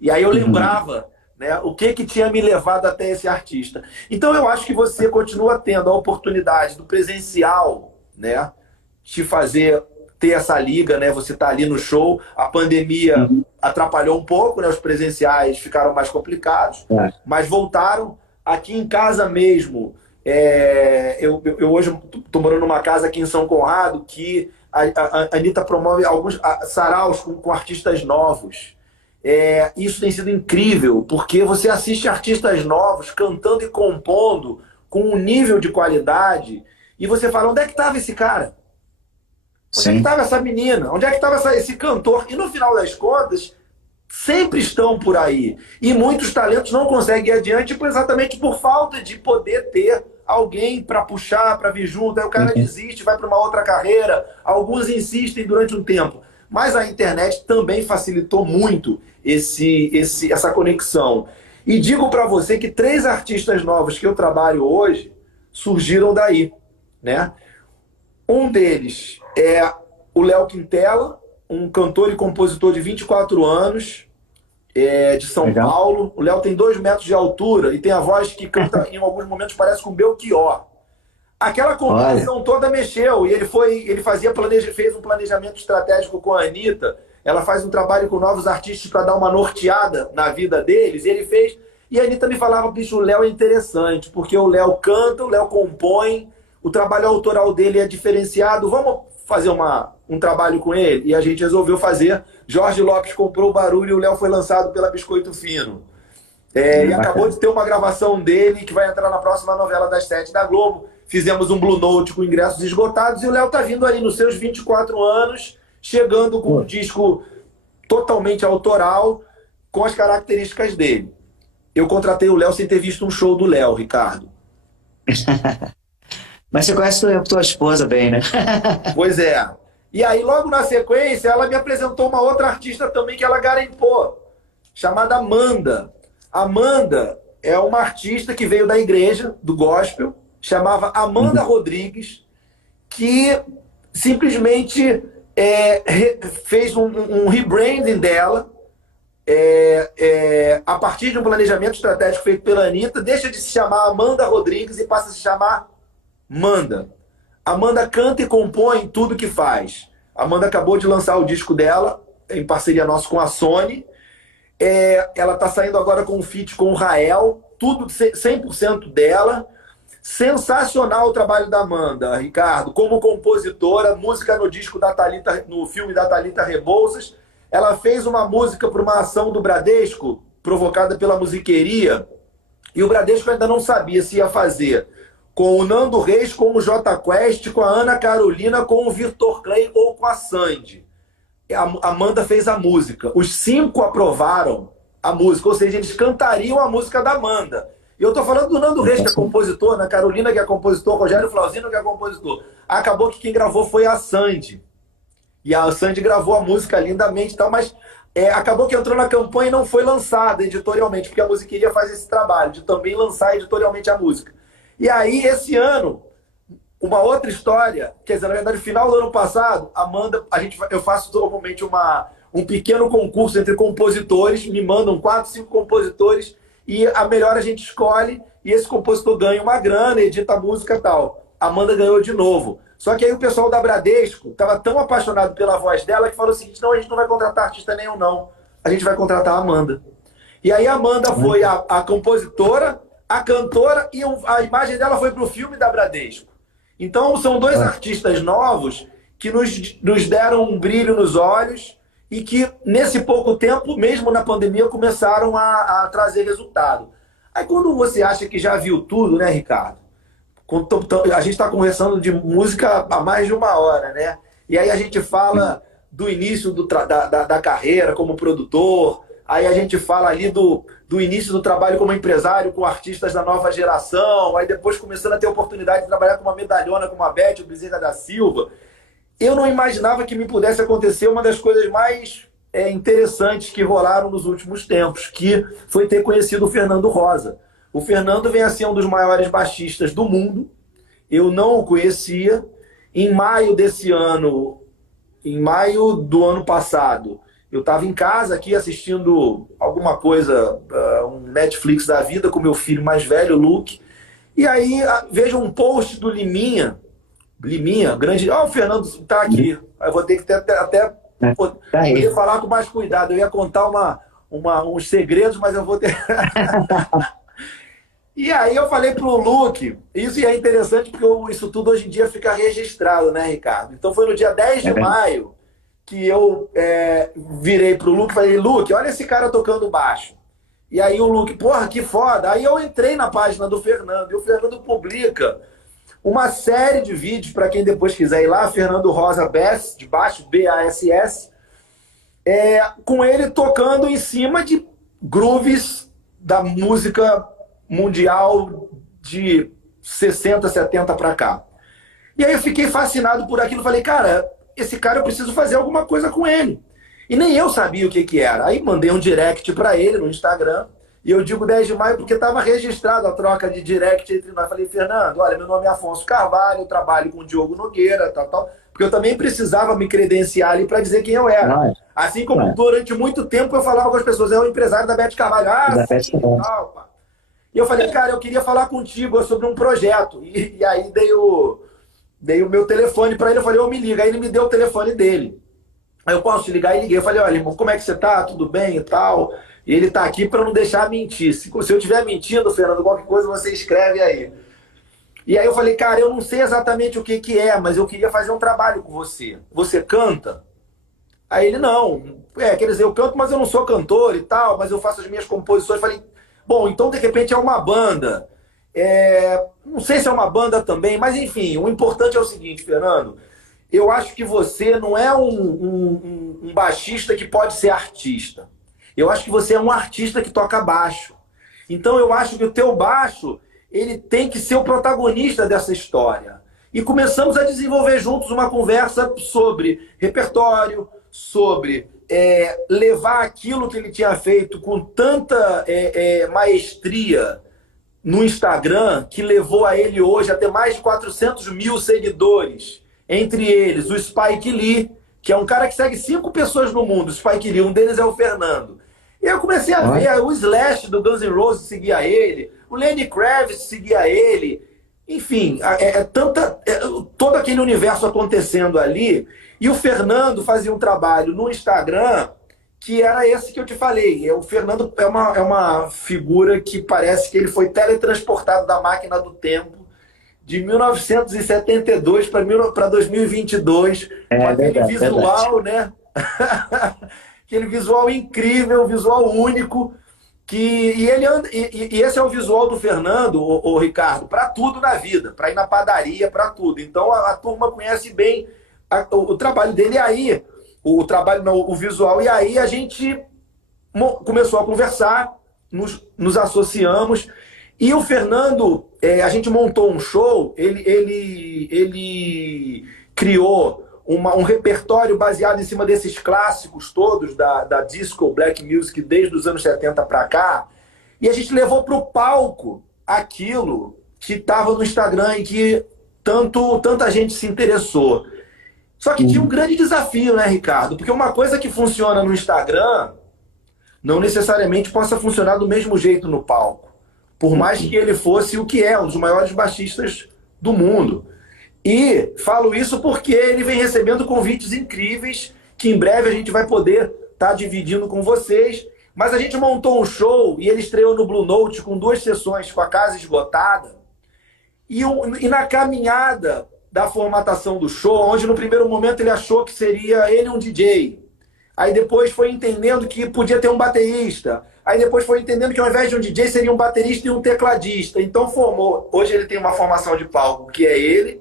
E aí eu lembrava, né, o que tinha me levado até esse artista. Então eu acho que você continua tendo a oportunidade do presencial, né, te fazer ter essa liga, né? Você tá ali no show, a pandemia atrapalhou um pouco, né? Os presenciais ficaram mais complicados, mas voltaram. Aqui em casa mesmo, eu hoje estou morando numa casa aqui em São Conrado que a Anitta promove alguns saraus com artistas novos. Isso tem sido incrível, porque você assiste artistas novos cantando e compondo com um nível de qualidade e você fala, onde é que estava esse cara? Onde é que estava essa menina? Onde é que estava esse cantor? E no final das contas, sempre estão por aí. E muitos talentos não conseguem ir adiante exatamente por falta de poder ter alguém para puxar, para vir junto. Aí o cara desiste, vai para uma outra carreira. Alguns insistem durante um tempo. Mas a internet também facilitou muito essa conexão. E digo para você que 3 artistas novos que eu trabalho hoje surgiram daí, né? Um deles é o Léo Quintela, um cantor e compositor de 24 anos, de São Paulo. O Léo tem 2 metros de altura e tem a voz que canta, em alguns momentos, parece com Belchior. Aquela combinação toda mexeu e ele fez um planejamento estratégico com a Anitta. Ela faz um trabalho com novos artistas para dar uma norteada na vida deles. E ele fez. E a Anitta me falava, bicho, o Léo é interessante, porque o Léo canta, o Léo compõe, o trabalho autoral dele é diferenciado. Vamos fazer um trabalho com ele? E a gente resolveu fazer. Jorge Lopes comprou o barulho e o Léo foi lançado pela Biscoito Fino. E acabou de ter uma gravação dele que vai entrar na próxima novela das 7 da Globo. Fizemos um Blue Note com ingressos esgotados e o Léo tá vindo aí nos seus 24 anos, chegando com um disco totalmente autoral, com as características dele. Eu contratei o Léo sem ter visto um show do Léo, Ricardo. Mas você conhece a tua esposa bem, né? Pois é. E aí, logo na sequência, ela me apresentou uma outra artista também que ela garimpou, chamada Amanda. Amanda é uma artista que veio da igreja, do gospel, chamava Amanda Rodrigues, que simplesmente fez um rebranding dela a partir de um planejamento estratégico feito pela Anitta, deixa de se chamar Amanda Rodrigues e passa a se chamar Manda. Amanda canta e compõe tudo que faz. Amanda acabou de lançar o disco dela, em parceria nossa com a Sony. Ela está saindo agora com um feat com o Rael, tudo 100% dela. Sensacional o trabalho da Amanda, Ricardo, como compositora, música no disco da Thalita, no filme da Thalita Rebouças. Ela fez uma música para uma ação do Bradesco, provocada pela musiqueria, e o Bradesco ainda não sabia se ia fazer com o Nando Reis, com o Jota Quest, com a Ana Carolina, com o Vitor Clay ou com a Sandy. A Amanda fez a música. Os 5 aprovaram a música, ou seja, eles cantariam a música da Amanda. E eu tô falando do Nando Reis, que é compositor, Ana Carolina, que é compositor, Rogério Flauzino, que é compositor. Acabou que quem gravou foi a Sandy. E a Sandy gravou a música lindamente e tal, mas acabou que entrou na campanha e não foi lançada editorialmente, porque a musiqueria faz esse trabalho de também lançar editorialmente a música. E aí, esse ano, uma outra história, quer dizer, na verdade, no final do ano passado, Amanda, eu faço normalmente um pequeno concurso entre compositores, me mandam 4, 5 compositores, e a melhor a gente escolhe, e esse compositor ganha uma grana, edita a música e tal. A Amanda ganhou de novo. Só que aí o pessoal da Bradesco estava tão apaixonado pela voz dela que falou o seguinte, não, a gente não vai contratar artista nenhum, não. a gente vai contratar a Amanda. E aí a Amanda foi a compositora, a cantora, e a imagem dela foi para o filme da Bradesco. Então são dois artistas novos que nos deram um brilho nos olhos e que nesse pouco tempo, mesmo na pandemia, começaram a trazer resultado. Aí quando você acha que já viu tudo, né, Ricardo? A gente está conversando de música há mais de uma hora, né? E aí a gente fala do início da carreira como produtor, aí a gente fala ali do início do trabalho como empresário com artistas da nova geração, aí depois começando a ter oportunidade de trabalhar com uma medalhona como a Beth Bezerra da Silva. Eu não imaginava que me pudesse acontecer uma das coisas mais interessantes que rolaram nos últimos tempos, que foi ter conhecido o Fernando Rosa. O Fernando vem a ser um dos maiores baixistas do mundo. Eu não o conhecia. Em maio desse ano, em maio do ano passado, eu estava em casa aqui assistindo alguma coisa, um Netflix da vida com meu filho mais velho, Luke. E aí vejo um post do Liminha, grande... o Fernando está aqui. Eu vou ter que até poder falar com mais cuidado. Eu ia contar uns segredos, mas eu vou ter... E aí eu falei pro Luke, isso é interessante porque isso tudo hoje em dia fica registrado, né, Ricardo? Então foi no dia 10 de maio que eu virei pro Luke e falei, Luke, olha esse cara tocando baixo. E aí o Luke, porra, que foda. Aí eu entrei na página do Fernando e o Fernando publica uma série de vídeos, para quem depois quiser ir lá, Fernando Rosa Bass, de baixo, B-A-S-S, com ele tocando em cima de grooves da música mundial de 60, 70 para cá. E aí eu fiquei fascinado por aquilo. Falei, cara, esse cara eu preciso fazer alguma coisa com ele. E nem eu sabia o que era. Aí mandei um direct para ele no Instagram. E eu digo 10 de maio porque estava registrado a troca de direct entre nós. Falei, Fernando, olha, meu nome é Afonso Carvalho, eu trabalho com o Diogo Nogueira, tal. Porque eu também precisava me credenciar ali para dizer quem eu era. Assim como durante muito tempo eu falava com as pessoas, é o empresário da Beth Carvalho. Sim, tal, pá. E eu falei, cara, eu queria falar contigo sobre um projeto. E aí dei o meu telefone para ele, eu falei, me liga. Aí ele me deu o telefone dele. Aí eu posso te ligar? E liguei. Eu falei, olha, irmão, como é que você tá? Tudo bem e tal? E ele tá aqui para não deixar mentir. Se eu estiver mentindo, Fernando, qualquer coisa você escreve aí. E aí eu falei, cara, eu não sei exatamente o que é, mas eu queria fazer um trabalho com você. Você canta? Aí ele, não. Quer dizer, eu canto, mas eu não sou cantor e tal, mas eu faço as minhas composições. Eu falei, bom, então de repente é uma banda. Não sei se é uma banda também, mas enfim, o importante é o seguinte, Fernando. Eu acho que você não é um baixista que pode ser artista. Eu acho que você é um artista que toca baixo. Então eu acho que o teu baixo, ele tem que ser o protagonista dessa história. E começamos a desenvolver juntos uma conversa sobre repertório, sobre levar aquilo que ele tinha feito com tanta maestria no Instagram, que levou a ele hoje a ter mais de 400 mil seguidores. Entre eles, o Spike Lee, que é um cara que segue 5 pessoas no mundo. O Spike Lee, um deles é o Fernando. E eu comecei a ver, o Slash do Guns N' Roses seguia ele, o Lenny Kravitz seguia ele. Enfim, todo aquele universo acontecendo ali. E o Fernando fazia um trabalho no Instagram que era esse que eu te falei. O Fernando é uma figura que parece que ele foi teletransportado da máquina do tempo de 1972 para 2022, com aquele visual, né? Aquele visual incrível, visual único. E esse é o visual do Fernando, o Ricardo, para tudo na vida, para ir na padaria, para tudo. Então a turma conhece bem o trabalho dele. E aí, o visual, e aí a gente começou a conversar, nos associamos. E o Fernando, a gente montou um show, ele criou um repertório baseado em cima desses clássicos todos da disco, black music, desde os anos 70 para cá. E a gente levou para o palco aquilo que estava no Instagram e que tanta gente se interessou. Só que tinha um grande desafio, né, Ricardo? Porque uma coisa que funciona no Instagram não necessariamente possa funcionar do mesmo jeito no palco. Por mais que ele fosse o que é, um dos maiores baixistas do mundo. E falo isso porque ele vem recebendo convites incríveis que em breve a gente vai poder estar dividindo com vocês. Mas a gente montou um show e ele estreou no Blue Note com 2 sessões, com a casa esgotada. E na caminhada da formatação do show, onde no primeiro momento ele achou que seria ele um DJ. Aí depois foi entendendo que podia ter um baterista. Aí depois foi entendendo que ao invés de um DJ seria um baterista e um tecladista. Então formou. Hoje ele tem uma formação de palco que é ele,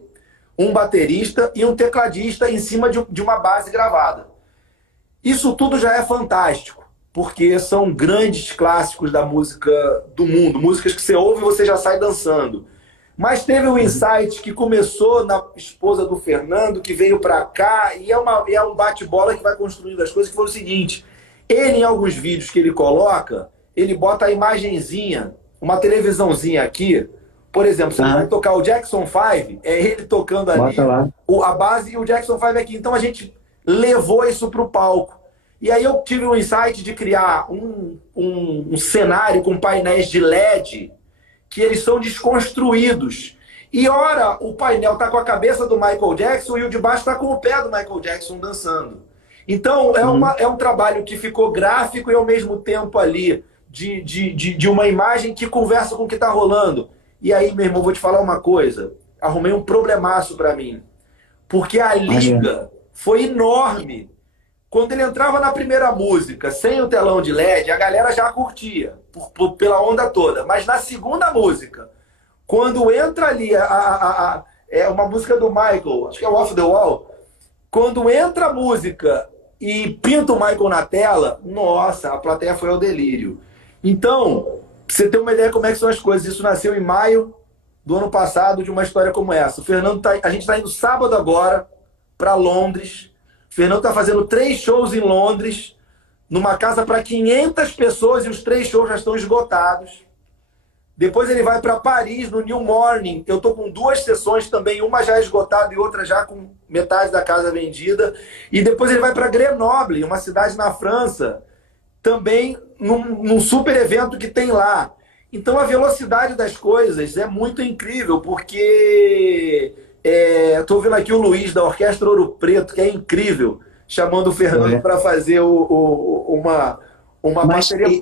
um baterista e um tecladista em cima de uma base gravada. Isso tudo já é fantástico, porque são grandes clássicos da música do mundo. Músicas que você ouve e você já sai dançando. Mas teve um insight que começou na esposa do Fernando, que veio para cá, e é um bate-bola que vai construindo as coisas, que foi o seguinte: ele, em alguns vídeos que ele coloca, ele bota a imagenzinha, uma televisãozinha aqui, por exemplo, você vai tocar o Jackson 5, é ele tocando ali, a base e o Jackson 5 aqui. Então a gente levou isso para o palco. E aí eu tive um insight de criar um cenário com painéis de LED, que eles são desconstruídos. E ora, o painel está com a cabeça do Michael Jackson e o de baixo está com o pé do Michael Jackson dançando. Então, é um trabalho que ficou gráfico e ao mesmo tempo ali de uma imagem que conversa com o que está rolando. E aí, meu irmão, vou te falar uma coisa. Arrumei um problemaço para mim. Porque a liga foi enorme. Quando ele entrava na primeira música, sem o telão de LED, a galera já curtia, pela onda toda. Mas na segunda música, quando entra ali, é uma música do Michael, acho que é o Off the Wall, quando entra a música e pinta o Michael na tela, nossa, a plateia foi ao delírio. Então, pra você ter uma ideia como é que são as coisas, isso nasceu em maio do ano passado, de uma história como essa. O Fernando a gente está indo sábado agora para Londres. O Fernando está fazendo 3 shows em Londres, numa casa para 500 pessoas, e os 3 shows já estão esgotados. Depois ele vai para Paris, no New Morning. Eu estou com 2 sessões também, uma já esgotada e outra já com metade da casa vendida. E depois ele vai para Grenoble, uma cidade na França, também num super evento que tem lá. Então a velocidade das coisas é muito incrível, porque... Estou vendo aqui o Luiz, da Orquestra Ouro Preto, que é incrível, chamando o Fernando para fazer uma parceria.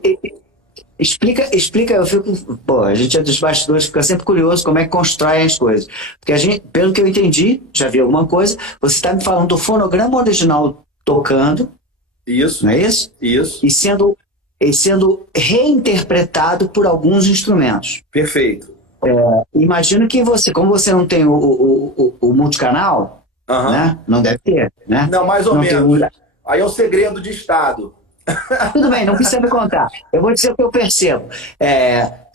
Explica, eu fico... Pô, a gente é dos bastidores, fica sempre curioso como é que constrói as coisas. Porque a gente, pelo que eu entendi, já vi alguma coisa, você está me falando do fonograma original tocando. Isso. Não é isso? Isso. E sendo reinterpretado por alguns instrumentos. Perfeito. Imagino que você, como você não tem o multicanal, né? Não deve ter, né? Não, mais ou menos. Aí é o segredo de Estado. Tudo bem, não precisa me contar. Eu vou dizer o que eu percebo.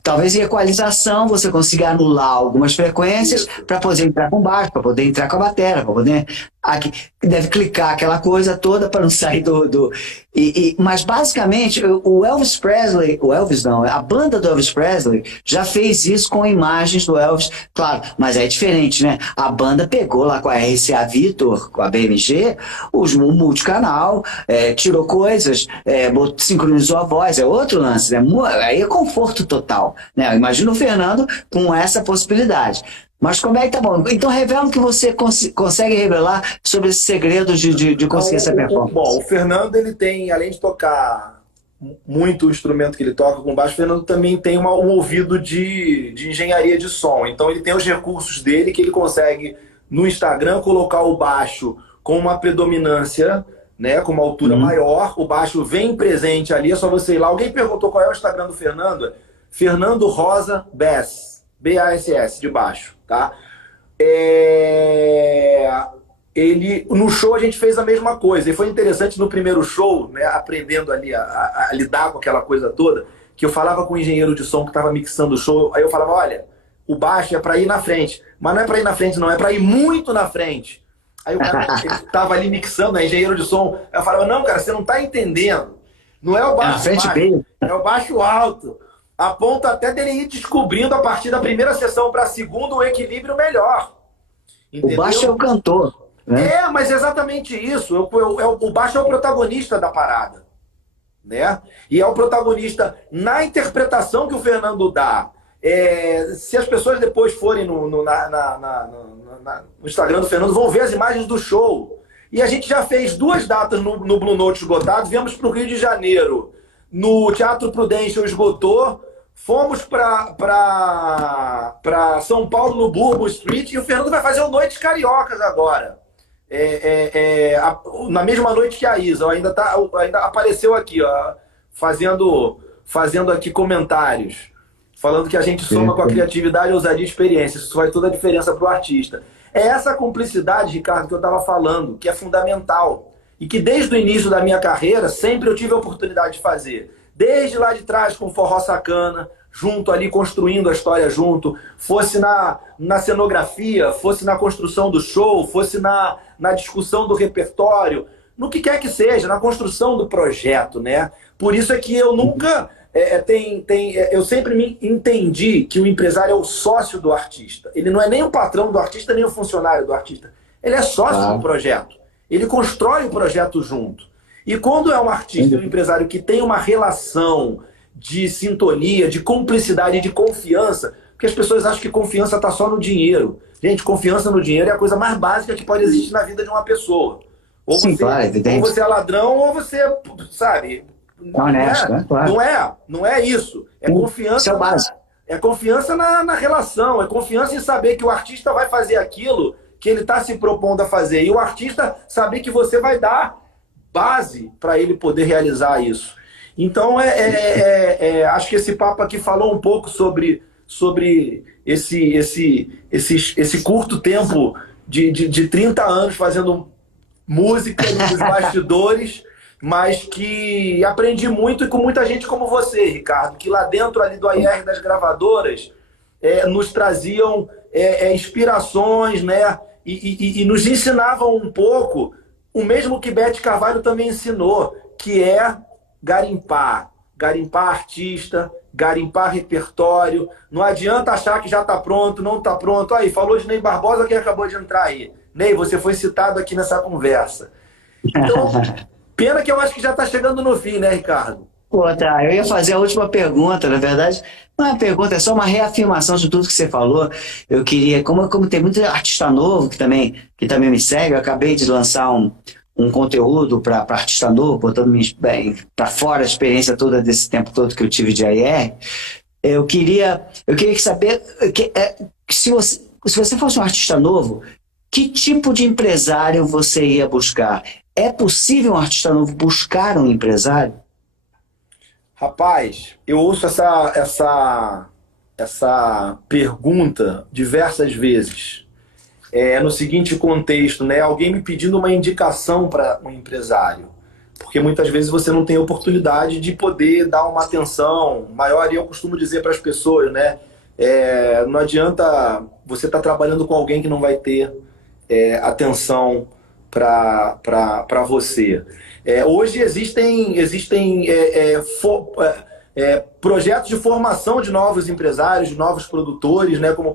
Talvez em equalização você consiga anular algumas frequências para poder entrar com baixo, para poder entrar com a bateria, para poder... Aqui, deve clicar aquela coisa toda para não sair mas basicamente o Elvis Presley, a banda do Elvis Presley já fez isso com imagens do Elvis, claro, mas é diferente, né? A banda pegou lá com a RCA Victor, com a BMG, o multicanal, tirou coisas, sincronizou a voz, é outro lance, né? Aí é conforto total, né? Imagina o Fernando com essa possibilidade. Mas como é que tá bom? Então revela o que você consegue revelar sobre esse segredo de conseguir essa performance. Bom, o Fernando, ele tem, além de tocar muito o instrumento que ele toca com baixo, o Fernando também tem um ouvido de engenharia de som. Então ele tem os recursos dele que ele consegue, no Instagram, colocar o baixo com uma predominância, né, com uma altura maior. O baixo vem presente ali, é só você ir lá. Alguém perguntou qual é o Instagram do Fernando? Fernando Rosa Bass. B-A-S-S, de baixo, tá? No show a gente fez a mesma coisa. E foi interessante no primeiro show, né, aprendendo ali a lidar com aquela coisa toda, que eu falava com o engenheiro de som que estava mixando o show. Aí eu falava, olha, o baixo é para ir na frente. Mas não é para ir na frente, não. É para ir muito na frente. Aí o cara estava ali mixando, né, engenheiro de som. Aí eu falava, não, cara, você não está entendendo. Não é o baixo baixo, é o baixo alto. A ponto até dele ir descobrindo a partir da primeira sessão para a segunda o equilíbrio melhor. Entendeu? O baixo é o cantor. Né? Mas é exatamente isso. O baixo é o protagonista da parada. Né? E é o protagonista na interpretação que o Fernando dá. Se as pessoas depois forem no Instagram do Fernando, vão ver as imagens do show. E a gente já fez 2 datas no Blue Note esgotado, viemos para o Rio de Janeiro, no Teatro Prudential esgotou, fomos para São Paulo no Bourbon Street, e o Fernando vai fazer o Noites Cariocas agora. Na mesma noite que a Isa, ainda apareceu aqui, ó, fazendo aqui comentários, falando que a gente soma com a criatividade, ousadia e experiência. Isso faz toda a diferença para o artista. É essa cumplicidade, Ricardo, que eu estava falando, que é fundamental. E que desde o início da minha carreira, sempre eu tive a oportunidade de fazer. Desde lá de trás, com Forró Sacana, junto ali, construindo a história junto, fosse na cenografia, fosse na construção do show, fosse na discussão do repertório, no que quer que seja, na construção do projeto, né? Por isso é que eu nunca... eu sempre me entendi que o empresário é o sócio do artista. Ele não é nem o patrão do artista, nem o funcionário do artista. Ele é sócio do projeto. Ele constrói o projeto junto. E quando é um artista, um empresário que tem uma relação de sintonia, de cumplicidade e de confiança, porque as pessoas acham que confiança está só no dinheiro. Gente, confiança no dinheiro é a coisa mais básica que pode existir na vida de uma pessoa. Ou você é ladrão, ou você, sabe... Honesto, né? Claro. Não é isso. É confiança. É confiança na relação, é confiança em saber que o artista vai fazer aquilo que ele está se propondo a fazer. E o artista saber que você vai dar base para ele poder realizar isso. Então, acho que esse papo aqui falou um pouco sobre esse curto tempo de 30 anos fazendo música nos bastidores, mas que aprendi muito e com muita gente como você, Ricardo, que lá dentro ali do AIR das gravadoras nos traziam inspirações, né? E nos ensinavam um pouco o mesmo que Beth Carvalho também ensinou, que é garimpar artista, garimpar repertório. Não adianta achar que já está pronto, não está pronto. Aí, falou de Ney Barbosa, que acabou de entrar aí. Ney, você foi citado aqui nessa conversa. Então, pena que eu acho que já está chegando no fim, né, Ricardo? Pô, tá, eu ia fazer a última pergunta, na verdade. Não é uma pergunta, é só uma reafirmação de tudo que você falou. Eu queria, como tem muito artista novo que também me segue, eu acabei de lançar um conteúdo para artista novo, botando para fora a experiência toda desse tempo todo que eu tive de AIR. Eu queria saber se você fosse um artista novo, que tipo de empresário você ia buscar? É possível um artista novo buscar um empresário? Rapaz, eu ouço essa pergunta diversas vezes. No seguinte contexto, né? Alguém me pedindo uma indicação para um empresário. Porque muitas vezes você não tem oportunidade de poder dar uma atenção maior. E eu costumo dizer para as pessoas, né? Não adianta você estar trabalhando com alguém que não vai ter atenção para você. Hoje existem projetos de formação de novos empresários, de novos produtores, né, como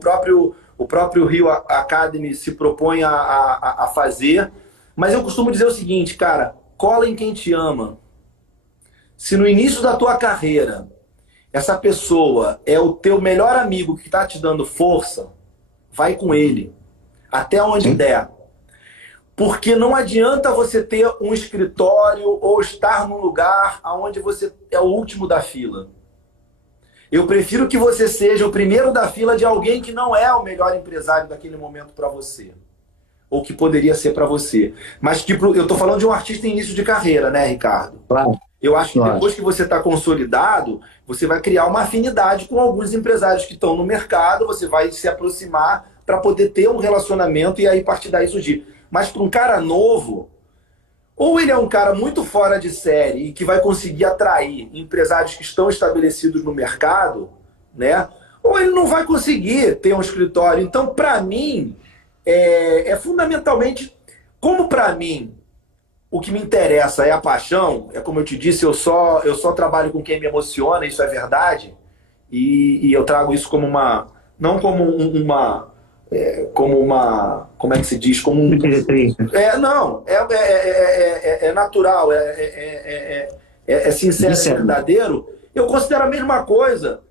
o próprio Rio Academy se propõe a fazer. Mas eu costumo dizer o seguinte, cara, cola em quem te ama. Se no início da tua carreira essa pessoa é o teu melhor amigo que está te dando força, vai com ele, até onde der. Porque não adianta você ter um escritório ou estar num lugar onde você é o último da fila. Eu prefiro que você seja o primeiro da fila de alguém que não é o melhor empresário daquele momento para você. Ou que poderia ser para você. Mas que eu estou falando de um artista em início de carreira, né, Ricardo? Claro. Eu acho que depois que você está consolidado, você vai criar uma afinidade com alguns empresários que estão no mercado, você vai se aproximar para poder ter um relacionamento e aí a partir daí surgir. Mas para um cara novo, ou ele é um cara muito fora de série e que vai conseguir atrair empresários que estão estabelecidos no mercado, né? Ou ele não vai conseguir ter um escritório. Então, para mim, fundamentalmente, como para mim, o que me interessa é a paixão, como eu te disse, eu só trabalho com quem me emociona, isso é verdade, e eu trago isso como não como como é que se diz? Como é natural, é sincero, é verdadeiro. Eu considero a mesma coisa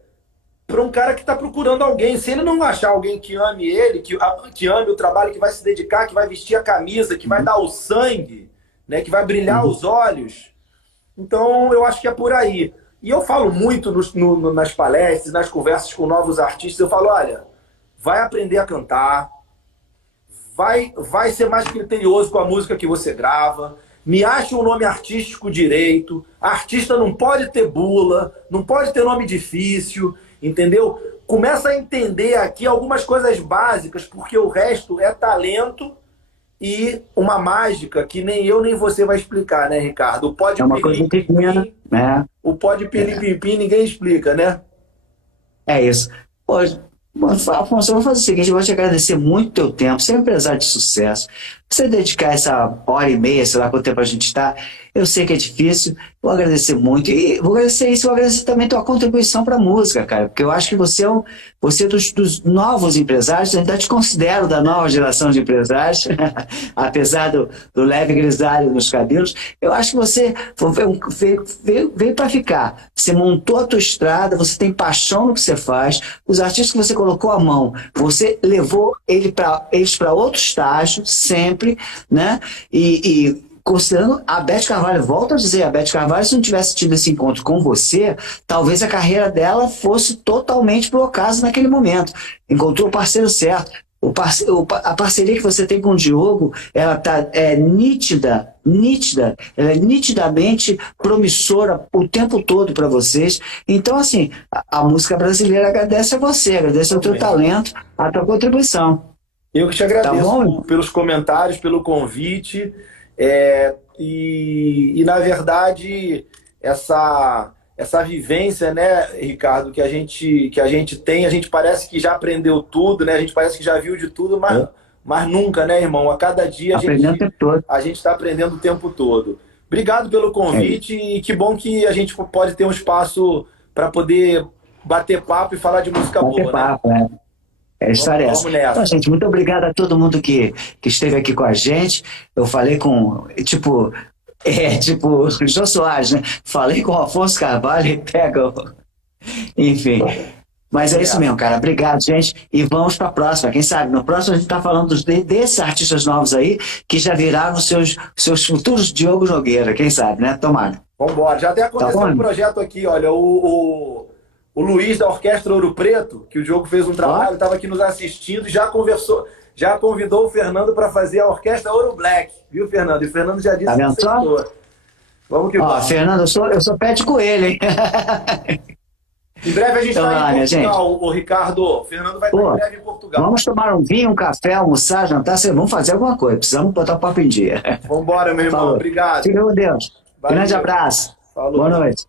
para um cara que está procurando alguém. Se ele não achar alguém que ame ele, que ame o trabalho, que vai se dedicar, que vai vestir a camisa, que vai dar o sangue, né, que vai brilhar os olhos, então eu acho que é por aí. E eu falo muito nas palestras, nas conversas com novos artistas, eu falo, olha, vai aprender a cantar, vai ser mais criterioso com a música que você grava, me ache um nome artístico direito, artista não pode ter bula, não pode ter nome difícil, entendeu? Começa a entender aqui algumas coisas básicas, porque o resto é talento e uma mágica que nem eu nem você vai explicar, né, Ricardo? O pode É uma coisa pequena, né? o pode pirlim-pim-pim ninguém explica, né? É isso. Pô, Afonso, eu vou fazer o seguinte, eu vou te agradecer muito o teu tempo, você é um empresário de sucesso. Você dedicar essa hora e meia, sei lá quanto tempo a gente está, eu sei que é difícil, vou agradecer muito. E vou agradecer isso, vou agradecer também a tua contribuição para a música, cara, porque eu acho que você é dos novos empresários, eu ainda te considero da nova geração de empresários, apesar do leve grisalho nos cabelos, eu acho que você veio para ficar. Você montou a tua estrada, você tem paixão no que você faz, os artistas que você colocou a mão, você levou eles para outro estágio, sempre, né? E considerando a Beth Carvalho, volto a dizer, a Beth Carvalho, se não tivesse tido esse encontro com você, talvez a carreira dela fosse totalmente por acaso naquele momento. Encontrou o parceiro certo. A parceria que você tem com o Diogo, ela é nítida, ela é nitidamente promissora o tempo todo para vocês. Então, assim, a música brasileira agradece a você, agradece ao teu talento, a tua contribuição. Eu que te agradeço pelos comentários, pelo convite. Na verdade, essa vivência, né, Ricardo, que a gente tem, a gente parece que já aprendeu tudo, né? A gente parece que já viu de tudo, mas nunca, né, irmão? A cada dia a gente está aprendendo o tempo todo. Obrigado pelo convite e que bom que a gente pode ter um espaço para poder bater papo e falar de música boa, papo, né? A história é essa. Então, gente, muito obrigado a todo mundo que esteve aqui com a gente. Eu falei com, tipo Jô Soares, né? Falei com o Afonso Carvalho e pega Enfim. Mas é isso mesmo, cara. Obrigado, gente. E vamos para a próxima. Quem sabe, no próximo a gente está falando desses artistas novos aí, que já viraram seus futuros Diogo Nogueira. Quem sabe, né? Tomara. Vambora. Já até aconteceu um projeto aqui, olha, o Luiz da Orquestra Ouro Preto, que o Diogo fez um trabalho, estava aqui nos assistindo, já convidou o Fernando para fazer a Orquestra Ouro Black, viu, Fernando? E o Fernando já disse que aceitou. Vamos que vamos. Fernando, eu sou pet com ele, hein? Em breve a gente vai em Portugal, o Ricardo. O Fernando vai estar em breve em Portugal. Vamos tomar um vinho, um café, almoçar, jantar, vamos fazer alguma coisa. Precisamos botar o papo em dia. Vambora, meu irmão. Falou. Obrigado. Fica com Deus. Valeu. Grande abraço. Falou. Boa noite.